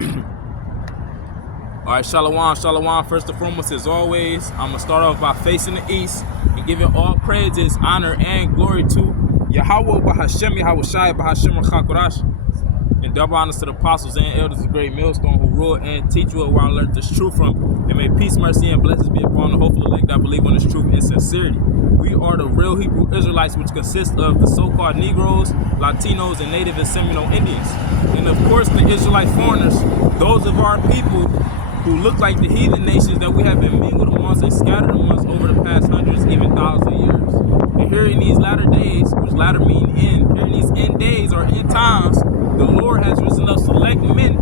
All right, shalom, shalom. First and foremost, as always, I'm going to start off by facing the east and giving all praises, honor, and glory to Yahweh, Bahashem, Yahweh Shai, Bahashem, Chakorash. And double honors to the apostles and elders of the great millstone who rule and teach you where I learned this truth from. And may peace, mercy, and blessings be upon the hopeful elect that believe on this truth in sincerity. We are the real Hebrew Israelites, which consist of the so-called Negroes, Latinos, and Native and Seminole Indians. And of course, the Israelite foreigners, those of our people who look like the heathen nations that we have been mingled amongst and scattered amongst over the past hundreds, even thousands of years. And here in these latter days, which latter mean end, here in these end days or end times, the Lord has risen up select men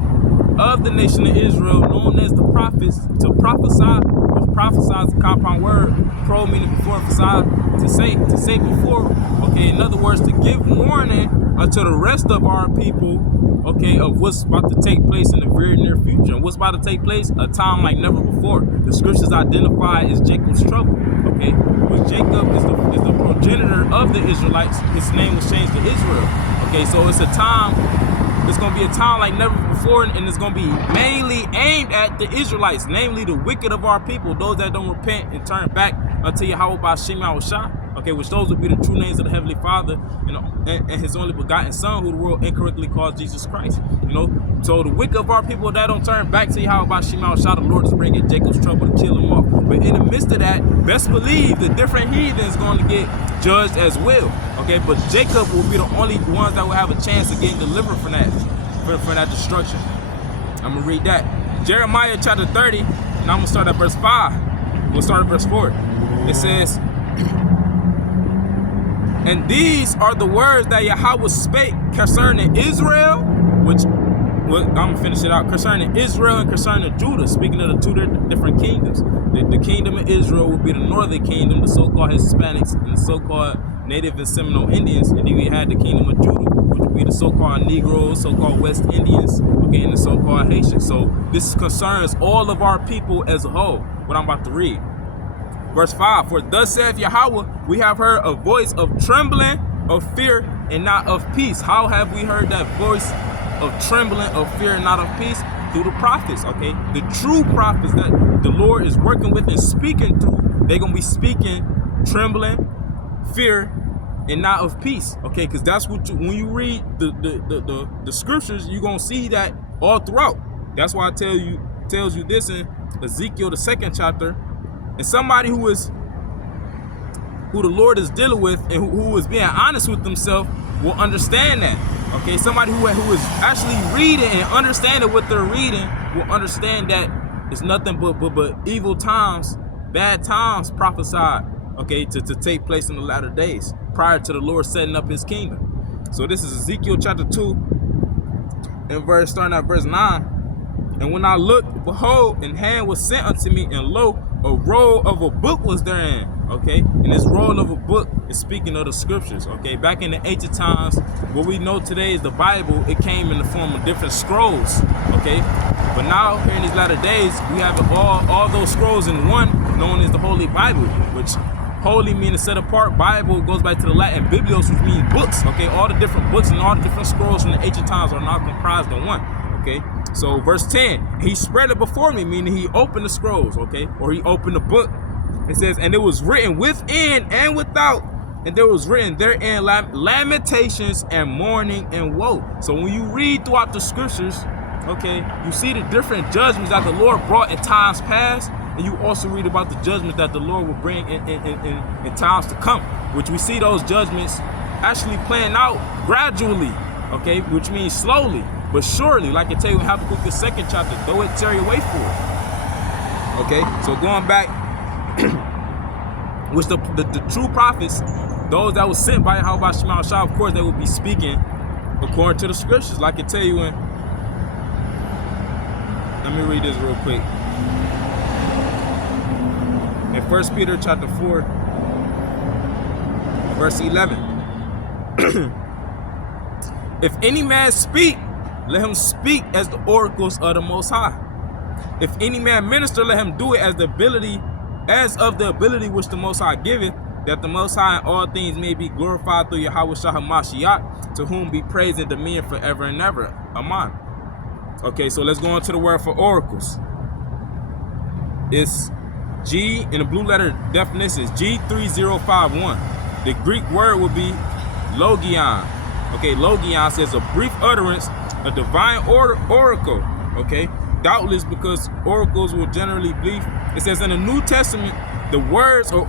of the nation of Israel, known as the prophets, to prophesy, which prophesies the compound word, pro meaning before, facade, to say before, okay, in other words, to give warning unto the rest of our people, okay, of what's about to take place in the very near future. And what's about to take place, a time like never before. The scriptures identify as Jacob's trouble, okay, which Jacob is the progenitor of the Israelites. His name was changed to Israel, okay, so it's a time. It's going to be a time like never before, and it's going to be mainly aimed at the Israelites, namely the wicked of our people, those that don't repent and turn back unto Yahweh Ba'Shem Yahushua, okay, which those would be the true names of the Heavenly Father, you know, and His only begotten Son, who the world incorrectly calls Jesus Christ, you know. So the wicked of our people that don't turn back to Yahweh Ba'Shem Yahushua, the Lord is bringing Jacob's trouble to kill them off. But in the midst of that, best believe the different heathens going to get judged as well, okay. But Jacob will be the only ones that will have a chance of getting delivered from that. For that destruction. I'm going to read that. Jeremiah chapter 30, and I'm going to start at verse 5. We'll start at verse 4. It says, and these are the words that Yahweh spake concerning Israel, which, well, I'm going to finish it out, concerning Israel and concerning Judah, speaking of the two different kingdoms. The kingdom of Israel will be the northern kingdom, the so-called Hispanics, and the so-called Native and Seminole Indians, and then we had the kingdom of Judah, which would be the so-called Negroes, so-called West Indians, okay, and the so-called Haitians. So this concerns all of our people as a whole, what I'm about to read. Verse 5, for thus saith Yahweh, we have heard a voice of trembling, of fear, and not of peace. How have we heard that voice of trembling, of fear, and not of peace? Through the prophets, okay? The true prophets that the Lord is working with and speaking through, they're going to be speaking trembling, fear, and not of peace, okay? Because that's what when you read the scriptures, you're gonna see that all throughout. That's why I tells you this in Ezekiel the 2nd chapter. And somebody who the Lord is dealing with and who is being honest with themselves will understand that, okay? Somebody who is actually reading and understanding what they're reading will understand that it's nothing but evil times, bad times prophesied, okay, to take place in the latter days, prior to the Lord setting up His kingdom. So this is Ezekiel chapter 2, and starting at verse 9. And when I looked, behold, an hand was sent unto me, and lo, a roll of a book was therein, okay? And this roll of a book is speaking of the scriptures, okay? Back in the ancient times, what we know today is the Bible, it came in the form of different scrolls, okay? But now, here in these latter days, we have all those scrolls in one, known as the Holy Bible, which holy meaning set apart. Bible goes back to the Latin biblios, which means books, okay? All the different books and all the different scrolls from the ancient times are now comprised in one, okay? So verse 10, he spread it before me, meaning he opened the scrolls, okay? Or he opened the book. It says, and it was written within and without, and there was written therein lamentations and mourning and woe. So when you read throughout the scriptures, okay, you see the different judgments that the Lord brought in times past, and you also read about the judgments that the Lord will bring in times to come, which we see those judgments actually playing out gradually, okay, which means slowly but surely, like I tell you in Habakkuk the 2nd chapter, though it tarry, wait for it. Okay, so going back, which the true prophets, those that were sent by Yahweh Shema Shah, of course, they will be speaking according to the scriptures. Like I tell you in, let me read this real quick. In 1 Peter chapter 4, verse 11. If any man speak, let him speak as the oracles of the Most High. If any man minister, let him do it as of the ability which the Most High giveth, that the Most High in all things may be glorified through Yahweh Shah HaMashiach, to whom be praise and dominion forever and ever. Amen. Okay, so let's go on to the word for oracles. It's G, in the blue letter definition is G3051. The Greek word would be logion. Okay, logion says a brief utterance, a divine oracle. Okay, doubtless because oracles will generally be. It says in the New Testament, the words or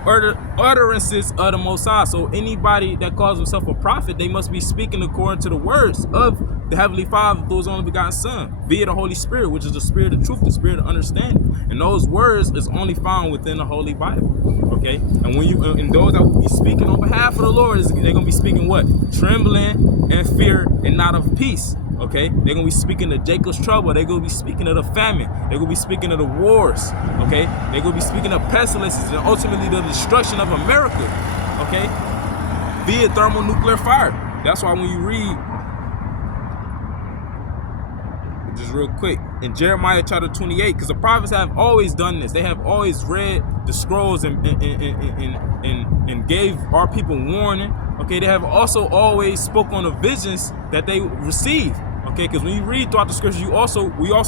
utterances of the Most High. So anybody that calls himself a prophet, they must be speaking according to the words of the Heavenly Father through his only begotten Son, via the Holy Spirit, which is the spirit of truth, the spirit of understanding. And those words is only found within the Holy Bible. Okay, and when you and those that will be speaking on behalf of the Lord, they're gonna be speaking what? Trembling and fear and not of peace. Okay, they're gonna be speaking of Jacob's trouble. They're gonna be speaking of the famine. They're gonna be speaking of the wars. Okay, they're gonna be speaking of pestilences and ultimately the destruction of America. Okay, via thermonuclear fire. That's why when you read, just real quick, in Jeremiah chapter 28, because the prophets have always done this. They have always read the scrolls and gave our people warning. Okay, they have also always spoke on the visions that they received. Okay, because when you read throughout the scriptures, we also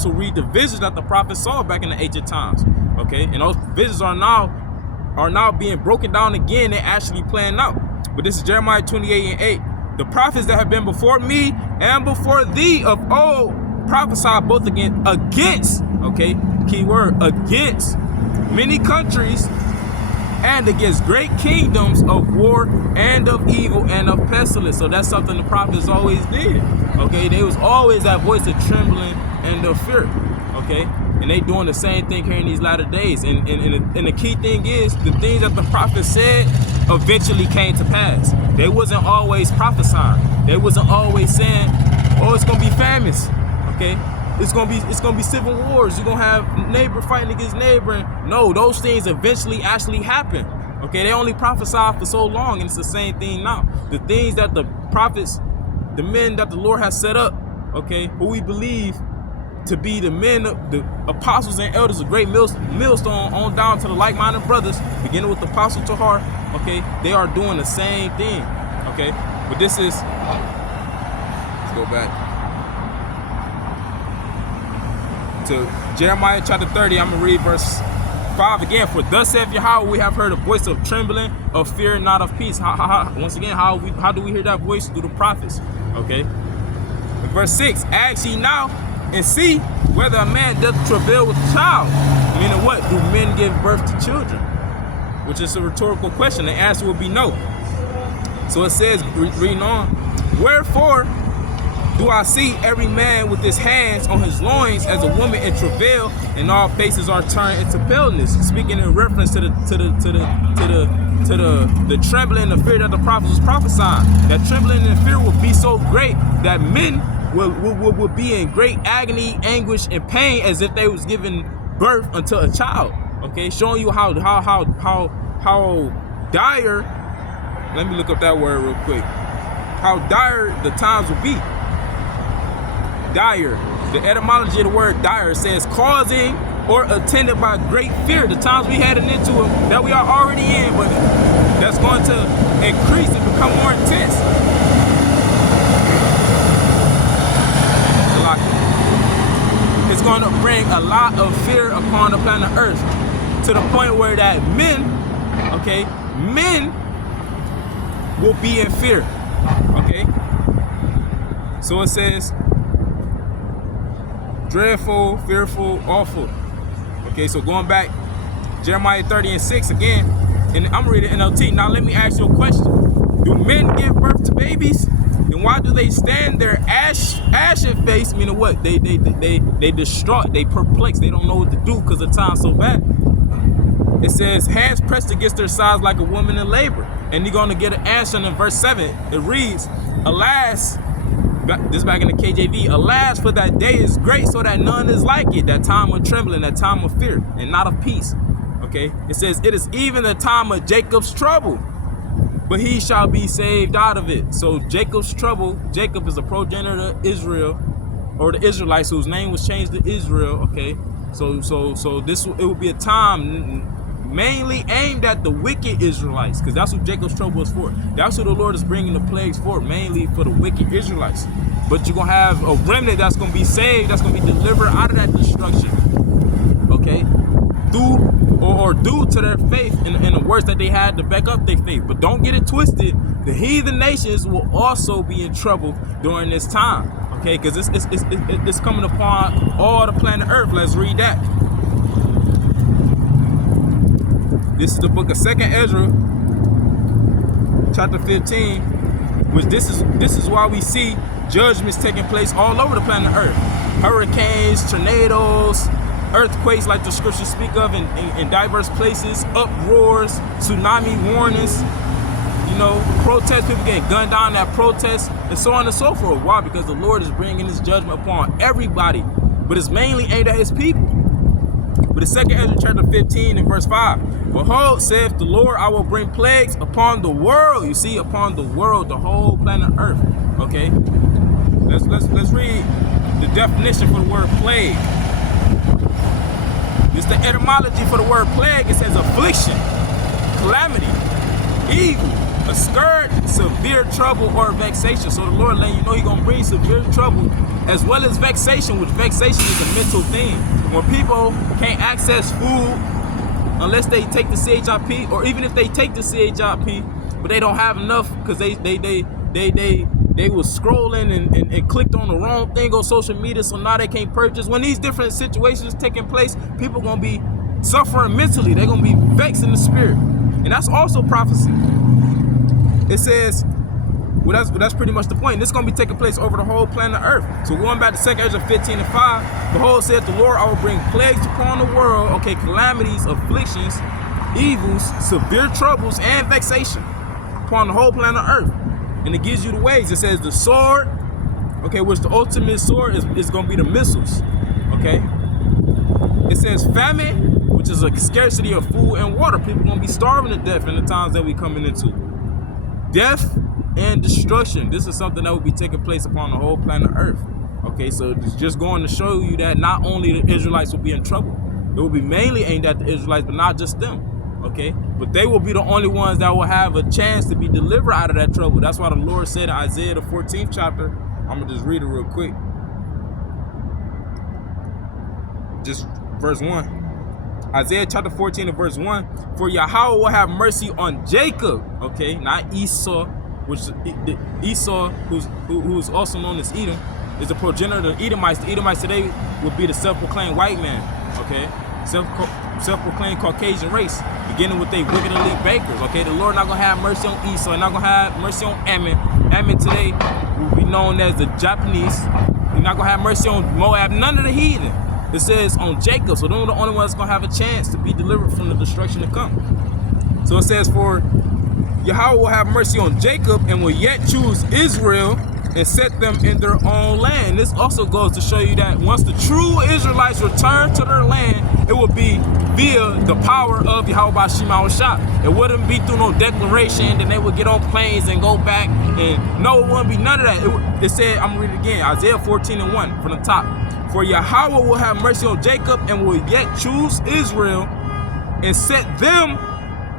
read the visions that the prophets saw back in the ancient times. Okay, and those visions are now being broken down again. They're actually playing out. But this is Jeremiah 28:8. The prophets that have been before me and before thee of old prophesied both against, okay, key word, against many countries and against great kingdoms of war and of evil and of pestilence. So that's something the prophets always did. Okay, they was always that voice of trembling and of fear. Okay, and they doing the same thing here in these latter days. And the key thing is the things that the prophets said eventually came to pass. They wasn't always prophesying. They wasn't always saying, oh, it's gonna be famines. Okay, it's gonna be civil wars. You're gonna have neighbor fighting against neighbor. And no, those things eventually actually happen. Okay, they only prophesied for so long, and it's the same thing now. The things that the prophets, the men that the Lord has set up, okay, who we believe to be the men, the apostles and elders, a great millstone on down to the like-minded brothers, beginning with the apostle Tahar. Okay, they are doing the same thing. Okay, but this is, let's go back to Jeremiah chapter 30. I'm gonna read verse 5 again. For thus saith Yahweh, we have heard a voice of trembling, of fear, not of peace. Once again, how do we hear that voice? Through the prophets. Okay. In verse 6, ask ye now and see whether a man doth travail with a child. Meaning what? Do men give birth to children? Which is a rhetorical question. The answer will be no. So it says, reading on, wherefore do I see every man with his hands on his loins as a woman in travail, and all faces are turned into paleness? Speaking in reference to the trembling and the fear that the prophets was prophesying. That trembling and fear will be so great that men will be in great agony, anguish, and pain as if they was giving birth unto a child. Okay, showing you how dire. Let me look up that word real quick. How dire the times will be. Dire. The etymology of the word dire says causing or attended by great fear. The times we heading into it that we are already in, but that's going to increase and become more intense. It's going to bring a lot of fear upon the planet Earth, to the point where that men will be in fear. Okay, so it says dreadful, fearful, awful. Okay, so going back, Jeremiah 30:6 again, and I'm reading NLT. Now let me ask you a question. Do men give birth to babies? Then why do they stand there ashen face? Meaning what? They distraught, they perplexed, they don't know what to do because the time's so bad. It says, hands pressed against their sides like a woman in labor. And you're going to get an answer in verse 7. It reads, alas, this is back in the KJV, alas, for that day is great, so that none is like it. That time of trembling, that time of fear, and not of peace. Okay, it says, it is even the time of Jacob's trouble, but he shall be saved out of it. So Jacob's trouble, Jacob is a progenitor of Israel, or the Israelites, whose name was changed to Israel. Okay, so it will be a time mainly aimed at the wicked Israelites, because that's what Jacob's trouble is for. That's what the Lord is bringing the plagues for, mainly for the wicked Israelites. but you're going to have a remnant that's going to be saved, that's going to be delivered out of that destruction, okay, through or due to their faith in the words that they had to back up their faith. But don't get it twisted. The heathen nations will also be in trouble during this time, okay, because it's coming upon all the planet Earth. Let's read that. This is the book of 2nd Ezra, chapter 15, which this is why we see judgments taking place all over the planet Earth. Hurricanes, tornadoes, earthquakes like the scriptures speak of in diverse places, uproars, tsunami warnings, you know, protests, people getting gunned down at protests, and so on and so forth. Why? Because the Lord is bringing his judgment upon everybody, but it's mainly aimed at his people. But in 2nd Ezra chapter 15 and verse 5, behold, saith the Lord, I will bring plagues upon the world. You see, upon the world, the whole planet Earth. Okay, let's read the definition for the word plague. It's the etymology for the word plague. It says affliction, calamity, evil, a scourge, severe trouble, or vexation. So the Lord letting you know he's going to bring severe trouble as well as vexation, which vexation is a mental thing. When people can't access food unless they take the CHIP, or even if they take the CHIP, but they don't have enough because they was scrolling and clicked on the wrong thing on social media, so now they can't purchase. When these different situations taking place, people gonna be suffering mentally. They're gonna be vexed in the spirit, and that's also prophecy. It says, well, that's pretty much the point. This is gonna be taking place over the whole planet Earth. So going back to 2nd Ezra 15 and 5, behold, saith the Lord, I will bring plagues upon the world. Okay, calamities, afflictions, evils, severe troubles, and vexation upon the whole planet Earth. And it gives you the ways. It says the sword, okay, which the ultimate sword is going to be the missiles, okay? It says famine, which is a scarcity of food and water. People are going to be starving to death in the times that we're coming into. Death and destruction. This is something that will be taking place upon the whole planet Earth, okay? So it's just going to show you that not only the Israelites will be in trouble, it will be mainly aimed at the Israelites, but not just them. Okay, but they will be the only ones that will have a chance to be delivered out of that trouble. That's why the Lord said in Isaiah the 14th chapter, I'm gonna just read it real quick, just verse 1. Isaiah chapter 14 and verse 1, for Yahweh will have mercy on Jacob, okay, not Esau, which Esau, who's also known as Edom, is the progenitor of the Edomites. The Edomites today would be the self-proclaimed white man, okay, self-proclaimed Caucasian race, beginning with they wicked elite bankers. Okay, the Lord not gonna have mercy on Esau, not gonna have mercy on Ammon. Ammon today will be known as the Japanese. He's not gonna have mercy on Moab, none of the heathen. It says on Jacob, so they're the only ones gonna have a chance to be delivered from the destruction to come. So it says, for Yahweh will have mercy on Jacob and will yet choose Israel and set them in their own land. This also goes to show you that once the true Israelites return to their land, it will be via the power of Yahweh Bashim Shah. It wouldn't be through no declaration, then they would get on planes and go back, and no, it wouldn't be none of that. It said, I'm gonna read it again, Isaiah 14 and 1 from the top. For Yahweh will have mercy on Jacob and will yet choose Israel and set them,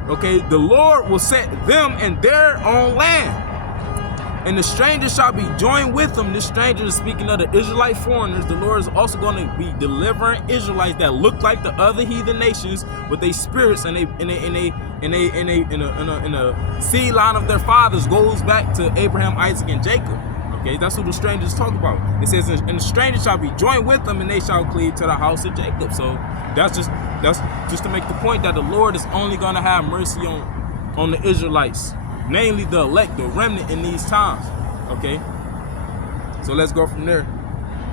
okay, the Lord will set them in their own land. And the stranger shall be joined with them. This stranger is speaking of the Israelite foreigners. The Lord is also going to be delivering Israelites that look like the other heathen nations, but they spirits and they in a seed line of their fathers goes back to Abraham, Isaac, and Jacob. Okay, that's what the strangers talk about. It says, and the stranger shall be joined with them, and they shall cleave to the house of Jacob. So that's just to make the point that the Lord is only going to have mercy on the Israelites, namely the elect, the remnant in these times. Okay, so let's go from there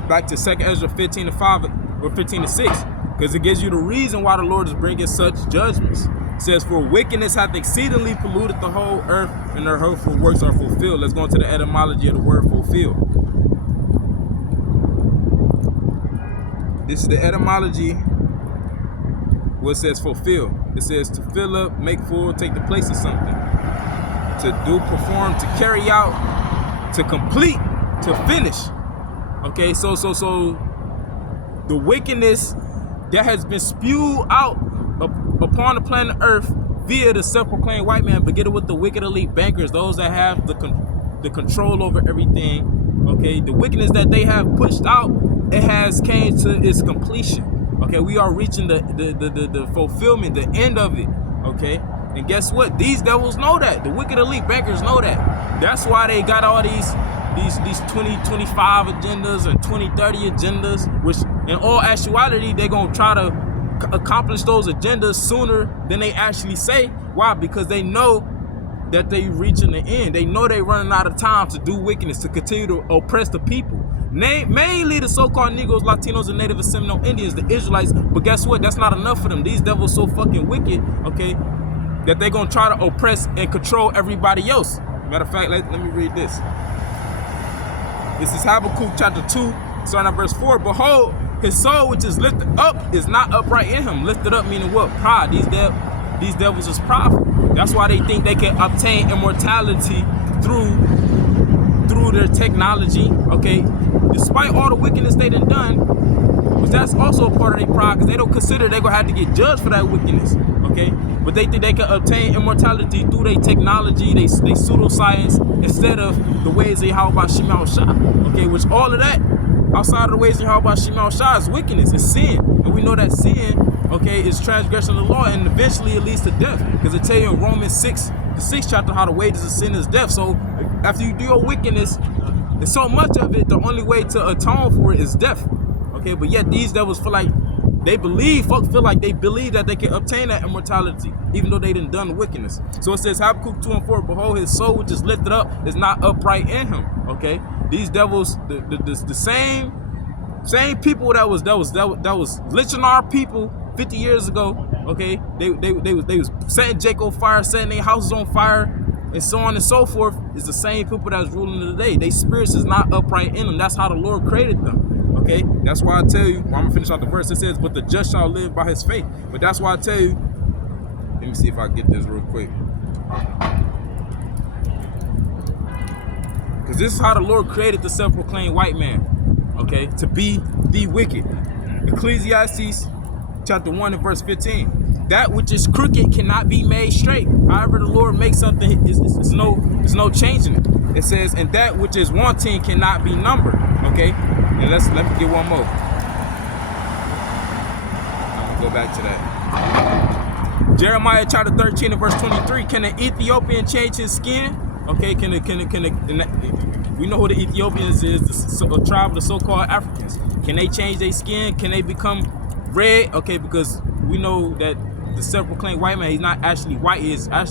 back to 2nd Ezra 15 and 5 or 15 and 6, because it gives you the reason why the Lord is bringing such judgments. It says, for wickedness hath exceedingly polluted the whole earth, and their hurtful works are fulfilled. Let's go into the etymology of the word fulfill. This is the etymology where it says fulfill. It says to fill up, make full, take the place of something. To do, perform, to carry out, to complete, to finish. Okay, so the wickedness that has been spewed out upon the planet Earth via the self-proclaimed white man, beginning with the wicked elite bankers, those that have the control over everything, okay, the wickedness that they have pushed out, it has came to its completion. Okay, we are reaching the fulfillment, the end of it. Okay, and guess what? These devils know that. The wicked elite bankers know that. That's why they got all these 2025 agendas and 2030 agendas, which in all actuality they're gonna try to accomplish those agendas sooner than they actually say. Why? Because they know that they reaching the end. They know they running out of time to do wickedness, to continue to oppress the people. Mainly the so-called Negroes, Latinos, and Native and Seminole Indians, the Israelites. But guess what? That's not enough for them. These devils so fucking wicked, okay, that they're gonna try to oppress and control everybody else. Matter of fact, let me read this. This is Habakkuk chapter 2, starting at verse 4. Behold, his soul which is lifted up is not upright in him. Lifted up meaning what? Pride. These devils is prideful. That's why they think they can obtain immortality through their technology, okay? Despite all the wickedness they done, but that's also a part of their pride, because they don't consider they're going to have to get judged for that wickedness, okay? But they think they can obtain immortality through their technology, they pseudoscience, instead of the ways of Yahweh Shema Shah, okay? Which all of that, outside of the ways of Yahweh Shema Shah, is wickedness, it's sin. And we know that sin, okay, is transgression of the law, and eventually it leads to death. Because it tell you in Romans 6, the 6th chapter, how the wages of sin is death. So after you do your wickedness, and so much of it, the only way to atone for it is death. Okay, but yet these devils feel like they believe, folks feel like they believe that they can obtain that immortality, even though they done done wickedness. So it says, Habakkuk 2 and 4, behold, his soul which is lifted up is not upright in him. Okay, these devils, the same people that was lynching our people 50 years ago. Okay, they was setting Jacob on fire, setting their houses on fire, and so on and so forth, is the same people that's ruling today. Their spirits is not upright in them. That's how the Lord created them. Okay, that's why I tell you, well, I'm gonna finish out the verse. It says, but the just shall live by his faith. But that's why I tell you, let me see if I get this real quick, because this is how the Lord created the self-proclaimed white man, okay, to be the wicked. Ecclesiastes chapter 1 and verse 15. That which is crooked cannot be made straight. However the Lord makes something, there's no changing it. It says, and that which is wanting cannot be numbered. Okay, and let me get one more. I'm gonna go back to that. Jeremiah chapter 13 and verse 23. Can an Ethiopian change his skin? Okay, we know who the Ethiopians is, a tribe of the so-called Africans. Can they change their skin? Can they become red? Okay, because we know that the self-proclaimed white man, he's not actually white.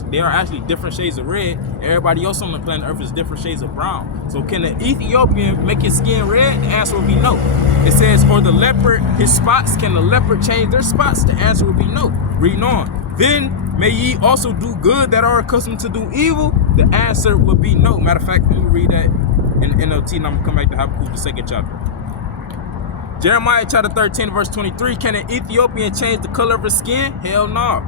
There are actually different shades of red. Everybody else on the planet Earth is different shades of brown. So can the Ethiopian make his skin red? The answer would be no. It says, or the leopard, his spots, can the leopard change their spots? The answer would be no. Reading on. Then may ye also do good that are accustomed to do evil? The answer would be no. Matter of fact, let me read that in NLT, and I'm going to come back to Habakkuk, the 2nd chapter. Jeremiah chapter 13 verse 23. Can an Ethiopian change the color of his skin? Hell no.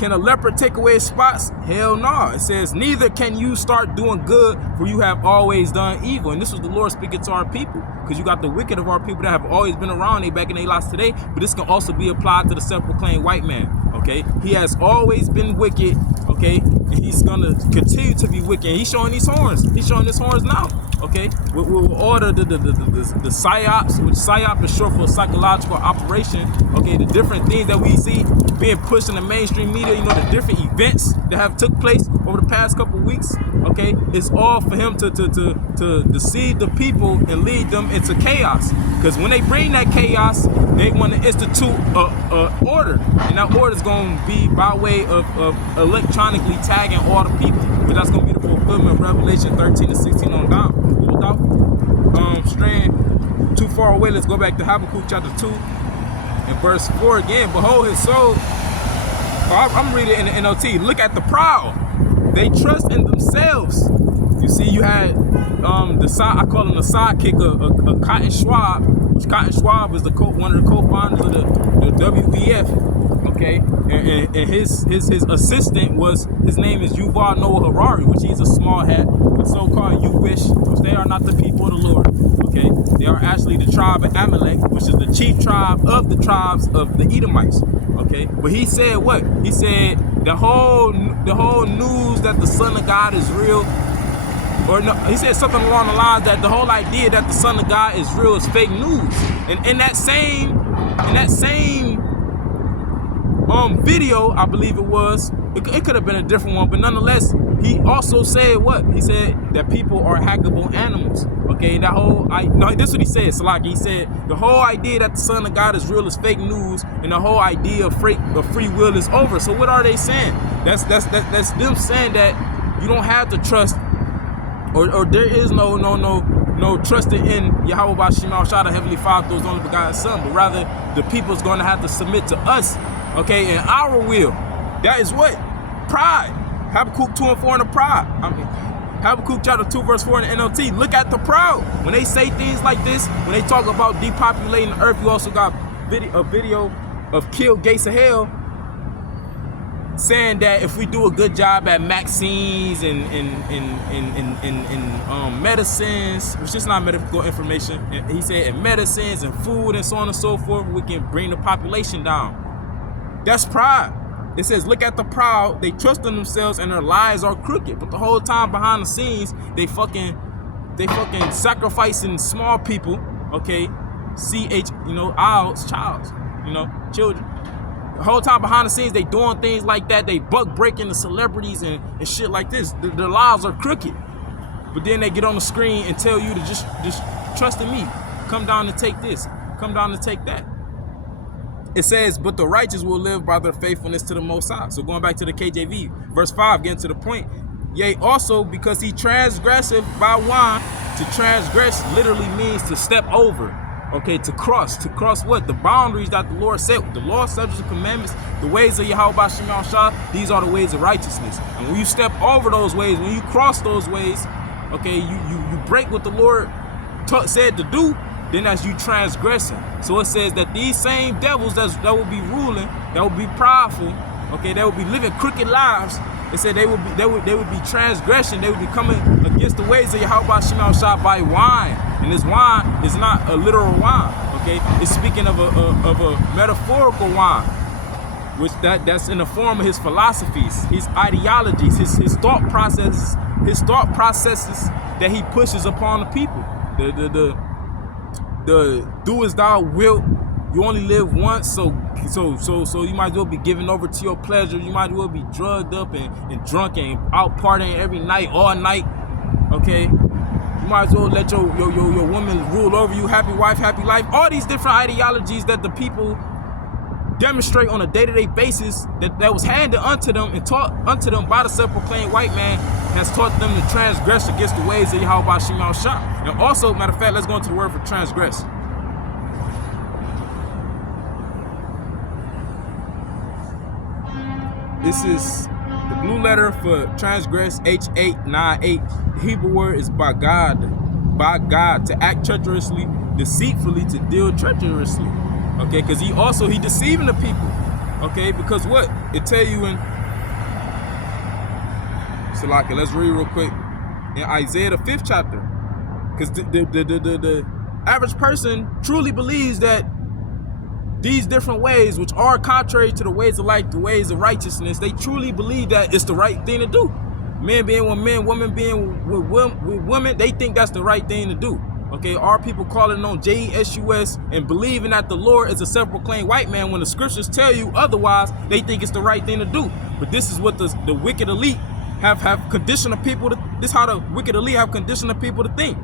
Can a leopard take away his spots? Hell no. It says, neither can you start doing good, for you have always done evil. And this was the Lord speaking to our people, because you got the wicked of our people that have always been around, they back in their lives today, but this can also be applied to the self-proclaimed white man. Okay, he has always been wicked, okay, and he's gonna continue to be wicked. And he's showing these horns. He's showing his horns now. Okay, we'll order the psyops, which psyop is short for psychological operation. Okay, the different things that we see being pushed in the mainstream media, you know, the different events that have took place over the past couple of weeks. Okay, it's all for him to deceive the people and lead them into chaos. Because when they bring that chaos, they want to institute a order, and that order is going to be by way of electronically tagging all the people. But that's going to be the fulfillment of Revelation 13 and 16 on down. But without straying too far away, let's go back to Habakkuk chapter 2 and verse 4 again. Behold, his soul. I'm reading it in the NLT. Look at the proud. They trust in themselves. You see, you had I call him the sidekick of Cotton Schwab, which Cotton Schwab is one of the co-founders of the WBF. Okay, and his assistant his name is Yuval Noah Harari, which he's a small hat, a so-called Jewish, which they are not the people of the Lord. Okay, they are actually the tribe of Amalek, which is the chief tribe of the tribes of the Edomites. Okay, but he said what? He said the whole news that the Son of God is real, or no, he said something along the lines that the whole idea that the Son of God is real is fake news. And in that same video, I believe it was, it could have been a different one, but nonetheless, he also said what? He said that people are hackable animals. Okay, that whole, this is what he said, Salaki. He said the whole idea that the Son of God is real is fake news, and the whole idea of free will is over. So what are they saying? That's them saying that you don't have to trust, or there is no trusting in Yahweh Bashim Al-Shah, the Heavenly Father, those only begotten Son, but rather the people's going to have to submit to us, okay, in our will. That is what? Pride. Habakkuk 2 and 4 in the pride. Habakkuk chapter 2 verse 4 in the NLT. Look at the proud. When they say things like this, when they talk about depopulating the earth, you also got a video of Kill Gates of Hell saying that if we do a good job at vaccines and medicines, which is not medical information, and he said in medicines and food and so on and so forth, we can bring the population down. That's pride. It says, look at the proud, they trust in themselves and their lives are crooked. But the whole time behind the scenes, they fucking sacrificing small people, okay? Children. The whole time behind the scenes, they doing things like that. They buck breaking the celebrities and shit like this. Their lives are crooked. But then they get on the screen and tell you to just trust in me. Come down and take this. Come down and take that. It says, but the righteous will live by their faithfulness to the Most High. So going back to the KJV, verse 5, getting to the point. Yea, also because he transgressive by wine. To transgress literally means to step over. Okay, to cross what? The boundaries that the Lord set. The law, statutes, and commandments, the ways of Yahweh Bashim Al-Shah, these are the ways of righteousness. And when you step over those ways, when you cross those ways, okay, you break what the Lord said to do, then that's you transgressing. So it says that these same devils that will be ruling, that will be prideful, okay, that will be living crooked lives. It said they would be transgression. They would be coming against the ways of Yahweh Bashim Al-Shah by wine. And this wine is not a literal wine, okay? It's speaking of a metaphorical wine, which that's in the form of his philosophies, his ideologies, his thought processes, that he pushes upon the people. The do as thou wilt. You only live once, so you might as well be given over to your pleasure. You might as well be drugged up and drunk and out partying every night, all night. Okay, you might as well let your woman rule over you. Happy wife, happy life. All these different ideologies that the people demonstrate on a day-to-day basis that was handed unto them and taught unto them by the self-proclaimed white man has taught them to transgress against the ways of Yahweh Bashim Al-Shah. And also, matter of fact, let's go into the word for transgress. This is the blue letter for transgress, H898. The Hebrew word is by God, to act treacherously, deceitfully, to deal treacherously. Okay, because he deceiving the people. Okay, because what? It tell you in Salaka, let's read real quick. In Isaiah the 5th chapter. Because the average person truly believes that these different ways, which are contrary to the ways of life, the ways of righteousness, they truly believe that it's the right thing to do. Men being with men, women being with women, they think that's the right thing to do. Okay, our people calling on Jesus and believing that the Lord is a self-proclaimed white man when the scriptures tell you otherwise, they think it's the right thing to do. But this is what the wicked elite have conditioned the people to, this is how the wicked elite have conditioned the people to think.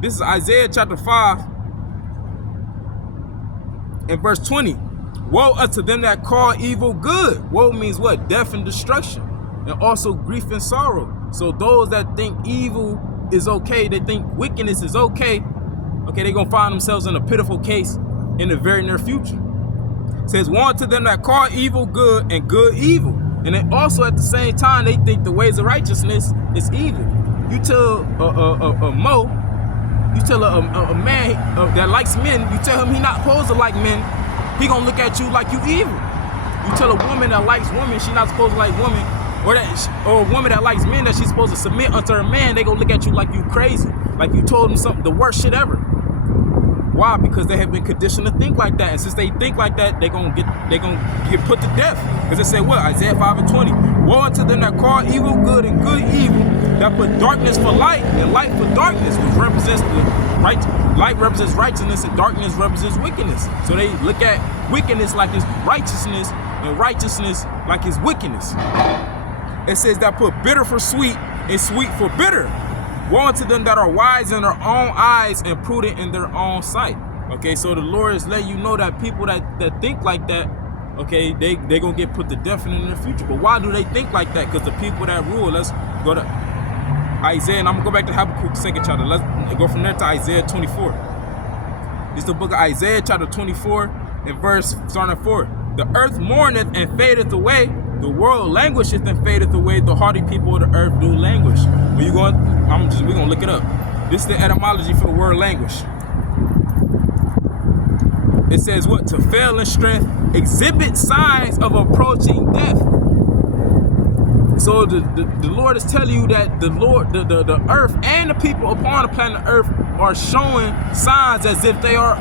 This is Isaiah chapter 5 and verse 20. Woe unto them that call evil good. Woe means what? Death and destruction. And also grief and sorrow. So those that think evil is okay, they think wickedness is okay, they're gonna find themselves in a pitiful case in the very near future. It says, woe unto them that call evil good and good evil. And then also at the same time, they think the ways of righteousness is evil. You tell a man that likes men, you tell him he not supposed to like men, he gonna look at you like you evil. You tell a woman that likes women, she not supposed to like women, or a woman that likes men that she's supposed to submit unto her man, they gonna look at you like you crazy, like you told them something, the worst shit ever. Why? Because they have been conditioned to think like that, and since they think like that, they gonna get put to death. Because it said what? Isaiah 5 and 20. Woe unto them that call evil good and good evil, that put darkness for light and light for darkness, which represents the right. Light represents righteousness and darkness represents wickedness. So they look at wickedness like it's righteousness and righteousness like it's wickedness. It says that put bitter for sweet and sweet for bitter. Woe unto them that are wise in their own eyes and prudent in their own sight. Okay, so the Lord is letting you know that people that think like that, okay, they gonna get put to death in the future. But why do they think like that? Because the people that rule. Let's go to Isaiah, and I'm gonna go back to Habakkuk 2nd chapter. Let's go from there to Isaiah 24. This is the book of Isaiah chapter 24 and verse starting at 4. The earth mourneth and fadeth away. The world languisheth and fadeth away. The hardy people of the earth do languish. When you going, we're gonna look it up. This is the etymology for the word languish. It says what? To fail in strength, exhibit signs of approaching death. So the Lord is telling you that the earth and the people upon the planet Earth are showing signs as if they are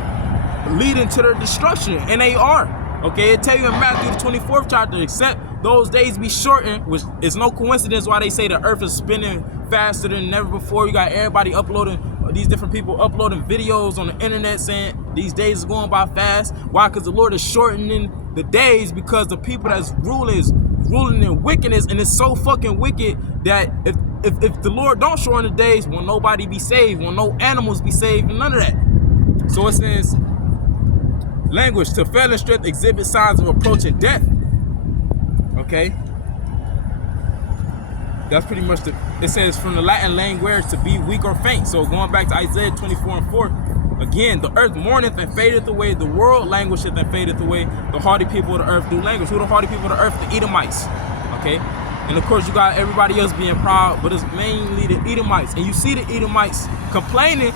leading to their destruction, and they are. Okay, it tell you in Matthew the 24th chapter, except those days be shortened, which is no coincidence why they say the earth is spinning faster than ever before. You got everybody uploading, these different people uploading videos on the internet saying these days are going by fast. Why? Because the Lord is shortening the days, because the people that's ruling in wickedness, and it's so fucking wicked that if the Lord don't shorten the days, will nobody be saved, will no animals be saved, and none of that. So it says, language, to fail in strength, exhibit signs of approaching death. Okay, that's pretty much it says from the Latin language to be weak or faint. So going back to Isaiah 24 and 4, again, the earth mourneth and fadeth away, the world languisheth and fadeth away, the hardy people of the earth do languish. Who the hardy people of the earth? The Edomites. Okay, and of course you got everybody else being proud, but it's mainly the Edomites. And you see the Edomites complaining,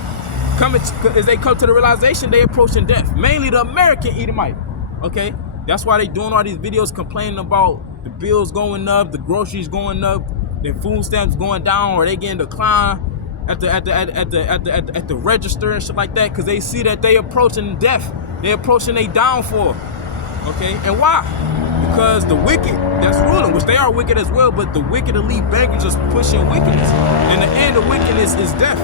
as they come to the realization they approaching death. Mainly the American Edomite. Okay, that's why they doing all these videos complaining about the bills going up, the groceries going up, the food stamps going down, or they getting declined at the register and shit like that, because they see that they approaching death, they approaching their downfall. Okay, and why? Because the wicked that's ruling, which they are wicked as well, but the wicked elite bankers just pushing wickedness, and the end of wickedness is death.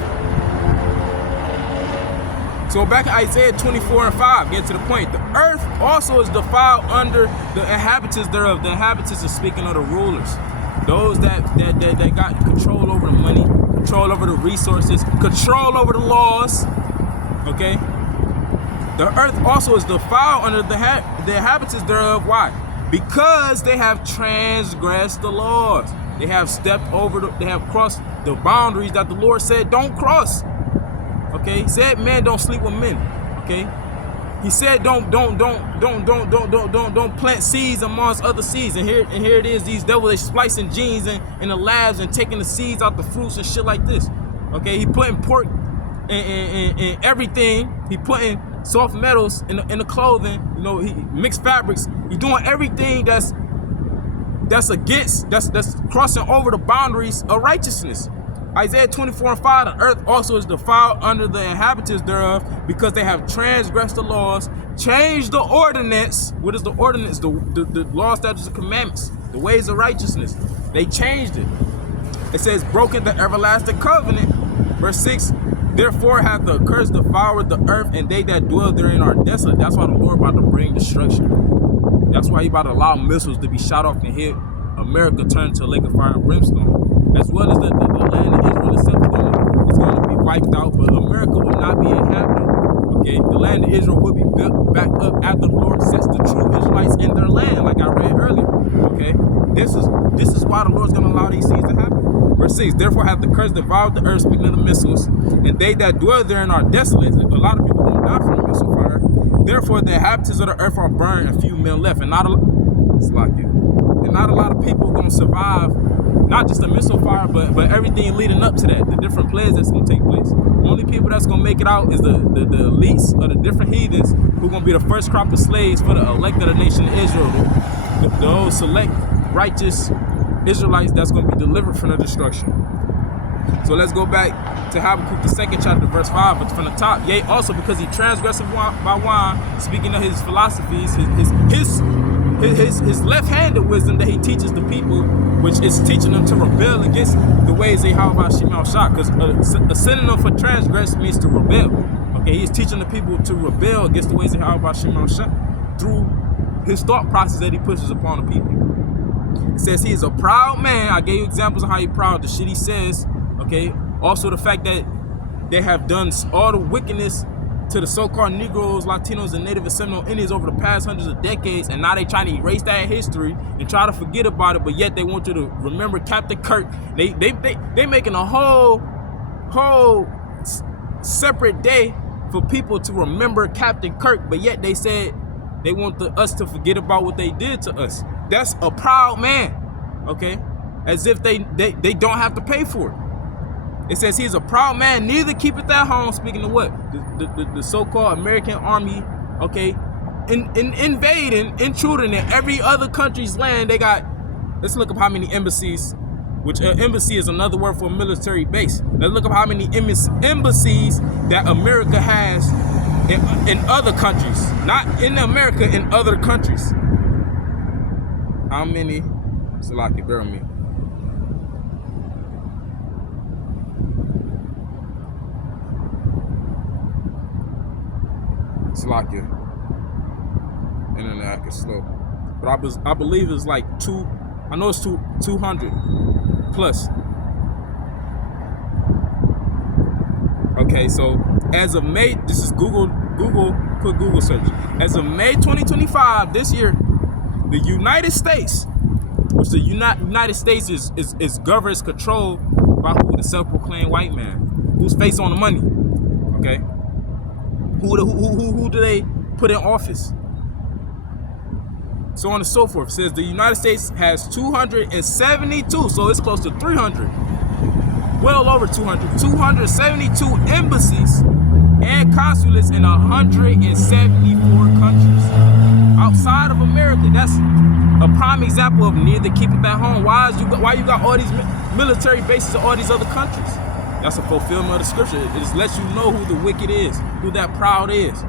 So back in Isaiah 24 and 5, get to the point. The earth also is defiled under the inhabitants thereof. The inhabitants are speaking of the rulers. Those that got control over the money, control over the resources, control over the laws. Okay? The earth also is defiled under the inhabitants thereof. Why? Because they have transgressed the laws. They have they have crossed the boundaries that the Lord said don't cross. Okay, he said men don't sleep with men. Okay, he said don't plant seeds amongst other seeds. And here it is, these devils, they splicing genes in the labs and taking the seeds out the fruits and shit like this. Okay, he putting pork in everything. He putting soft metals in the clothing. You know, he mixed fabrics. He's doing everything that's crossing over the boundaries of righteousness. Isaiah 24 and 5, the earth also is defiled under the inhabitants thereof, because they have transgressed the laws, changed the ordinance. What is the ordinance? The law, statutes, and commandments, the ways of righteousness. They changed it. It says, broken the everlasting covenant. Verse 6, therefore hath the curse devoured the earth, and they that dwell therein are desolate. That's why the Lord about to bring destruction. That's why he about to allow missiles to be shot off and hit America, turn to a lake of fire and brimstone, as well as the land of Israel itself is going to be wiped out, but America will not be inhabited. Okay, the land of Israel will be built back up after the Lord sets the true Israelites in their land, like I read earlier. Okay, this is why the Lord's going to allow these things to happen. Verse 6, therefore hath the curse devoured the earth, speaking of the missiles, and they that dwell therein are desolate. A lot of people don't die from the missile fire. Therefore the inhabitants of the earth are burned, and few men left, and not a lot of people are going to survive. Not just the missile fire, but everything leading up to that, the different plagues that's going to take place. Only people that's going to make it out is the elites of the different heathens, who are going to be the first crop of slaves for the elect of the nation of Israel, those select righteous Israelites that's going to be delivered from the destruction. So let's go back to Habakkuk the 2nd chapter, verse 5, but from the top. Yea, also because he transgressed by wine, speaking of his philosophies, his his left-handed wisdom that he teaches the people, which is teaching them to rebel against the ways they how about Shemal Shah, because a synonym for transgress means to rebel. Okay, he's teaching the people to rebel against the ways they how about Shemal Shah through his thought process that he pushes upon the people. It says he is a proud man. I gave you examples of how he's proud, the shit he says. Okay, also the fact that they have done all the wickedness to the so-called Negroes, Latinos, and Native and Seminole Indians over the past hundreds of decades, and now they trying to erase that history and try to forget about it, but yet they want you to remember Captain Kirk. They making a whole separate day for people to remember Captain Kirk, but yet they said they want us to forget about what they did to us. That's a proud man, okay? As if they don't have to pay for it. It says he's a proud man, neither keepeth at home, speaking of what? The so-called American army, okay? Invading, intruding in every other country's land. They got, let's look up how many embassies, which embassy is another word for a military base. Let's look up how many embassies that America has in other countries. Not in America, in other countries. How many? Salaki, bear with me. Salakia. Internet acting slow. But I believe it's like I know it's 200 plus. Okay, so as of May, this is Google, put Google search. As of May 2025, this year, the United States, which the United States is governed, is controlled by who? The self-proclaimed white man, who's face on the money. Okay. Who do they put in office? So on and so forth. It says the United States has 272, so it's close to 300. Well over 200. 272 embassies and consulates in 174 countries. Outside of America, that's a prime example of neither keeping at home. Why you got all these military bases in all these other countries? That's a fulfillment of the scripture. It just lets you know who the wicked is, who that proud is.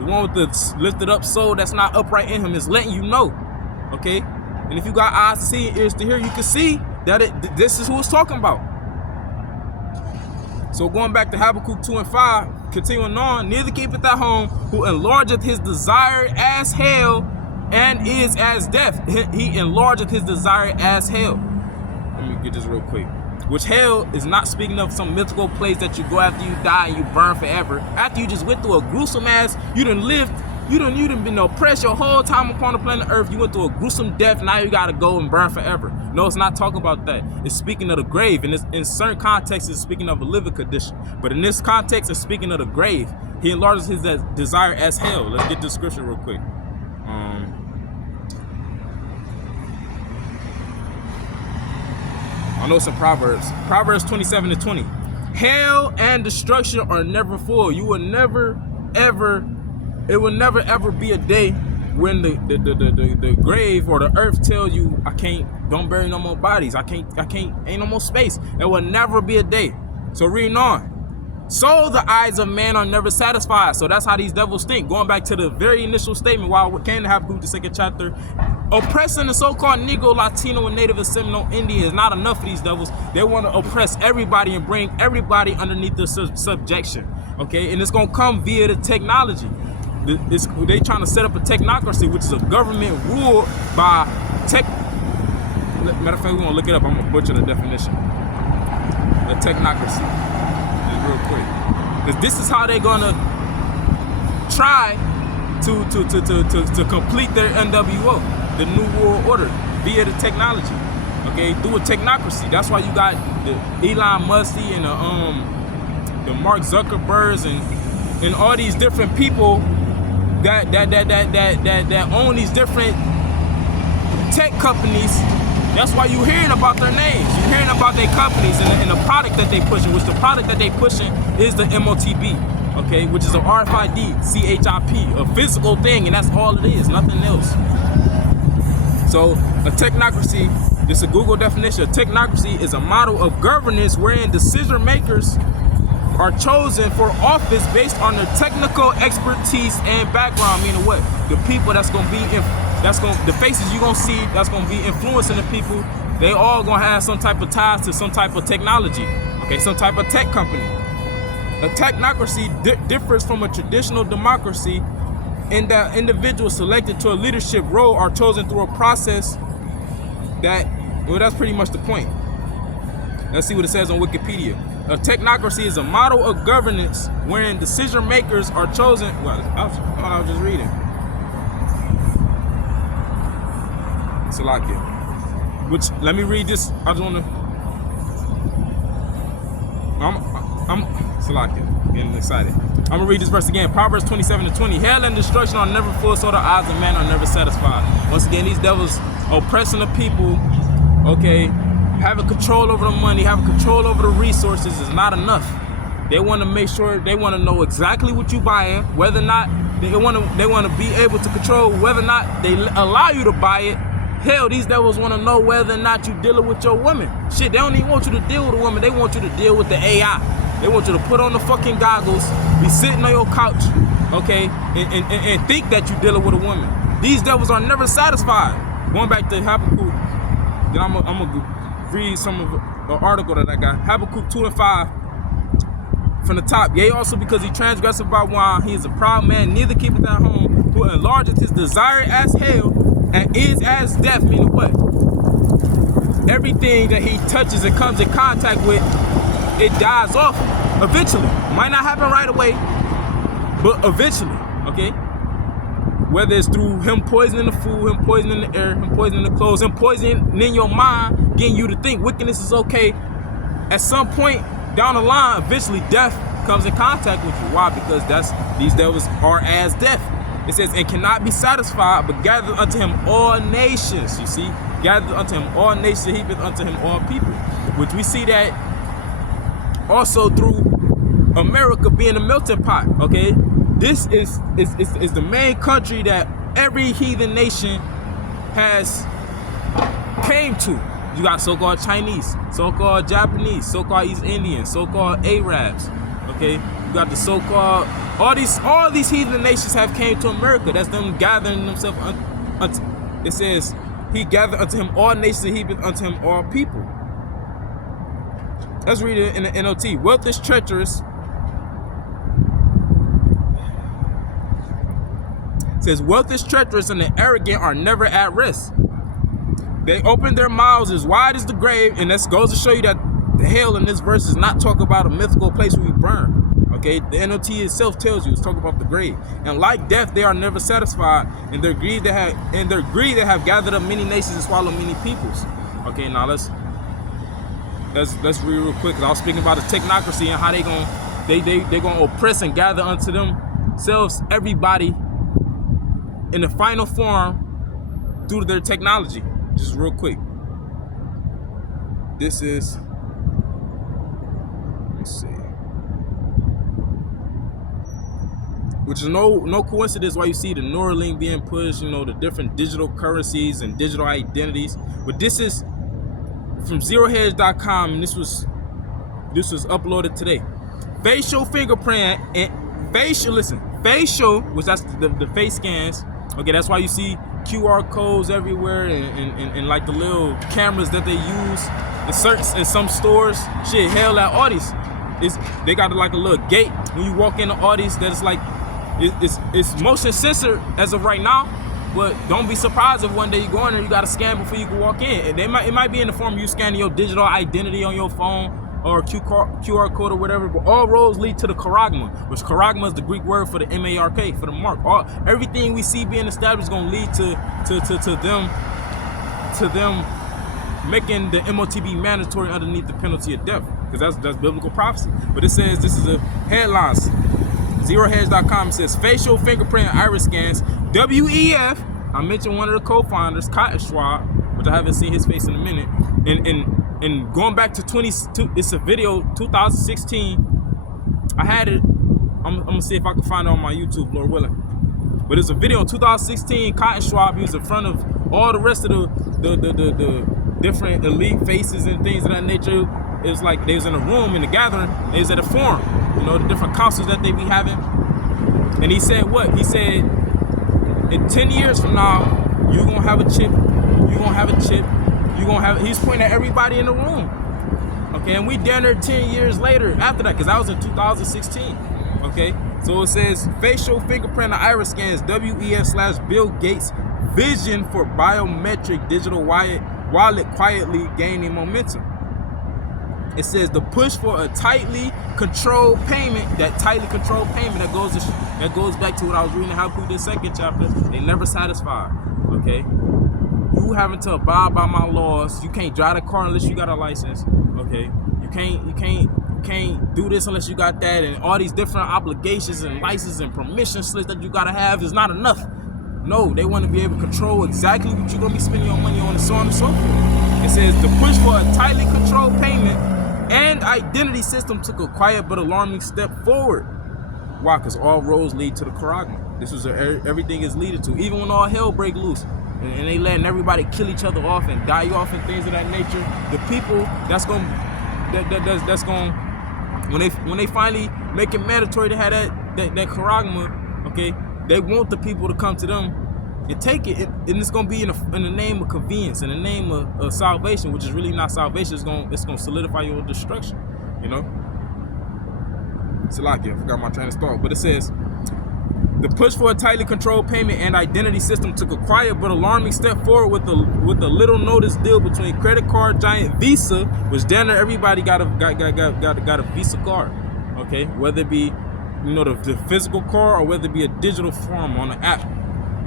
The one with the lifted up soul that's not upright in him is letting you know, okay? And if you got eyes to see and ears to hear, you can see that this is who it's talking about. So going back to Habakkuk 2 and 5, continuing on, neither keepeth at home, who enlargeth his desire as hell and is as death. He enlargeth his desire as hell. Let me get this real quick. Which hell is not speaking of some mythical place that you go after you die and you burn forever. After you just went through a gruesome ass, you done been oppressed your whole time upon the planet Earth. You went through a gruesome death, now you gotta go and burn forever. No, it's not talking about that. It's speaking of the grave. And in certain contexts, it's speaking of a living condition. But in this context, it's speaking of the grave. He enlarges his desire as hell. Let's get this scripture real quick. I know some Proverbs. Proverbs 27-20. Hell and destruction are never full. You will never, ever, it will never, ever be a day when the grave or the earth tell you, don't bury no more bodies. Ain't no more space. There will never be a day. So reading on. So the eyes of man are never satisfied. So that's how these devils think. Going back to the very initial statement, while we came to Habakkuk, the 2nd chapter, oppressing the so-called Negro, Latino, and Native and Seminole Indian is not enough for these devils. They want to oppress everybody and bring everybody underneath their subjection. Okay, and it's gonna come via the technology. They trying to set up a technocracy, which is a government ruled by tech. Matter of fact, we're gonna look it up. I'm gonna butcher the definition. A technocracy. Real quick, because this is how they're gonna try to complete their NWO, the New World Order, via the technology. Okay, through a technocracy. That's why you got the Elon Musk and the Mark Zuckerbergs and all these different people that own these different tech companies. That's why you're hearing about their names. You're hearing about their companies and the product that they pushing, which the product that they pushing is the MOTB, okay, which is a RFID, CHIP, a physical thing, and that's all it is, nothing else. So a technocracy, this is a Google definition, a technocracy is a model of governance wherein decision makers are chosen for office based on their technical expertise and background, meaning what? The people that's going to be the faces you gonna see that's gonna be influencing the people, they all gonna have some type of ties to some type of technology, okay, some type of tech company. A technocracy differs from a traditional democracy in that individuals selected to a leadership role are chosen through a process that, well, that's pretty much the point. Let's see what it says on Wikipedia. A technocracy is a model of governance wherein decision makers are chosen. Well, I was just reading. Salakia. Which, let me read this. I just want to. I'm Salakia, getting excited. I'm gonna read this verse again. Proverbs 27:20. Hell and destruction are never full, so the eyes of man are never satisfied. Once again, these devils oppressing the people, okay, having control over the money, having control over the resources is not enough. They want to make sure, they want to know exactly what you buying, whether or not they want to be able to control whether or not they allow you to buy it. Hell, these devils want to know whether or not you dealing with your woman. Shit, they don't even want you to deal with a woman. They want you to deal with the AI. They want you to put on the fucking goggles, be sitting on your couch, okay, and think that you're dealing with a woman. These devils are never satisfied. Going back to Habakkuk, then I'm gonna read some of an article that I got. Habakkuk 2:5 from the top. Yea, also because he transgresseth by wine, he is a proud man, neither keepeth at home, who enlargeth his desire as hell, and is as death. Meaning what? Everything that he touches and comes in contact with, it dies off eventually. Might not happen right away, but eventually, okay? Whether it's through him poisoning the food, him poisoning the air, him poisoning the clothes, him poisoning in your mind, getting you to think wickedness is okay. At some point down the line, eventually death comes in contact with you. Why? Because these devils are as death. It says, and cannot be satisfied, but gather unto him all nations. You see, gather unto him all nations, heapeth unto him all people. Which we see that also through America being a melting pot. Okay, this is the main country that every heathen nation has came to. You got so-called Chinese, so-called Japanese, so-called East Indians, so-called Arabs. Okay, you got the so-called all these heathen nations have came to America. That's them gathering themselves. It says he gathered unto him all nations, and he heapeth unto him all people. Let's read it in the NLT. Wealth is treacherous. It says, wealth is treacherous and the arrogant are never at rest. They open their mouths as wide as the grave, and that goes to show you that the hell in this verse is not talking about a mythical place where we burn. Okay, the NLT itself tells you it's talking about the grave. And like death, they are never satisfied, and their greed they have gathered up many nations and swallowed many peoples. Okay, now let's read real quick. Cause I was speaking about the technocracy and how they gonna oppress and gather unto themselves everybody in the final form due to their technology. Just real quick. This is, let's see, which is no coincidence why you see the Neuralink being pushed, you know, the different digital currencies and digital identities. But this is from zerohedge.com, and this was uploaded today. Facial fingerprint and facial, which that's the face scans. Okay, that's why you see QR codes everywhere and like the little cameras that they use in some stores. Shit, hell at Audis, they got like a little gate when you walk in the Audis that is like it's motion censored as of right now. But don't be surprised if one day you go in there, you got to scan before you can walk in. And it might be in the form of you scanning your digital identity on your phone or QR code or whatever. But all roads lead to the charagma, which charagma is the Greek word for the M-A-R-K, for the mark. Everything we see being established is going to lead to them making the MOTB mandatory underneath the penalty of death, because that's biblical prophecy. But it says, this is a headline. ZeroHedge.com says facial fingerprint and iris scans. WEF, I mentioned one of the co-founders, Cotton Schwab, which I haven't seen his face in a minute. And going back to it's a video 2016. I had it. I'm gonna see if I can find it on my YouTube, Lord willing. But it's a video in 2016. Cotton Schwab, he was in front of all the rest of the different elite faces and things of that nature. It was like they was in a room in the gathering. They was at a forum, you know, the different councils that they be having. And he said what? He said, in 10 years from now, You gonna have a chip. You gonna have a chip. You gonna have. He's pointing at everybody in the room. Okay, and we down there 10 years later after that, because I was in 2016. Okay, so it says facial fingerprint and iris scans. WEF/Bill Gates vision for biometric digital wallet quietly gaining momentum. It says the push for a tightly controlled payment. That goes back to what I was reading in Habakkuk, the 2nd chapter. They never satisfied. Okay, you having to abide by my laws. You can't drive the car unless you got a license. Okay, you can't do this unless you got that, and all these different obligations and licenses and permission slips that you gotta have is not enough. No, they want to be able to control exactly what you're gonna be spending your money on, and so on and so forth. It says the push for a tightly controlled payment and identity system took a quiet but alarming step forward. Why? Because all roads lead to the Charagma. This is everything is leading to. Even when all hell break loose and they letting everybody kill each other off and die off and things of that nature, the people that's going when they finally make it mandatory to have that Charagma, okay, they want the people to come to them and take it, and it's gonna be in the name of convenience, in the name of salvation, which is really not salvation. It's gonna solidify your destruction, you know. Salakia, I forgot my train of thought, but it says the push for a tightly controlled payment and identity system took a quiet but alarming step forward with the little notice deal between credit card giant Visa, which down there everybody got a Visa card, okay, whether it be the physical card or whether it be a digital form on an app.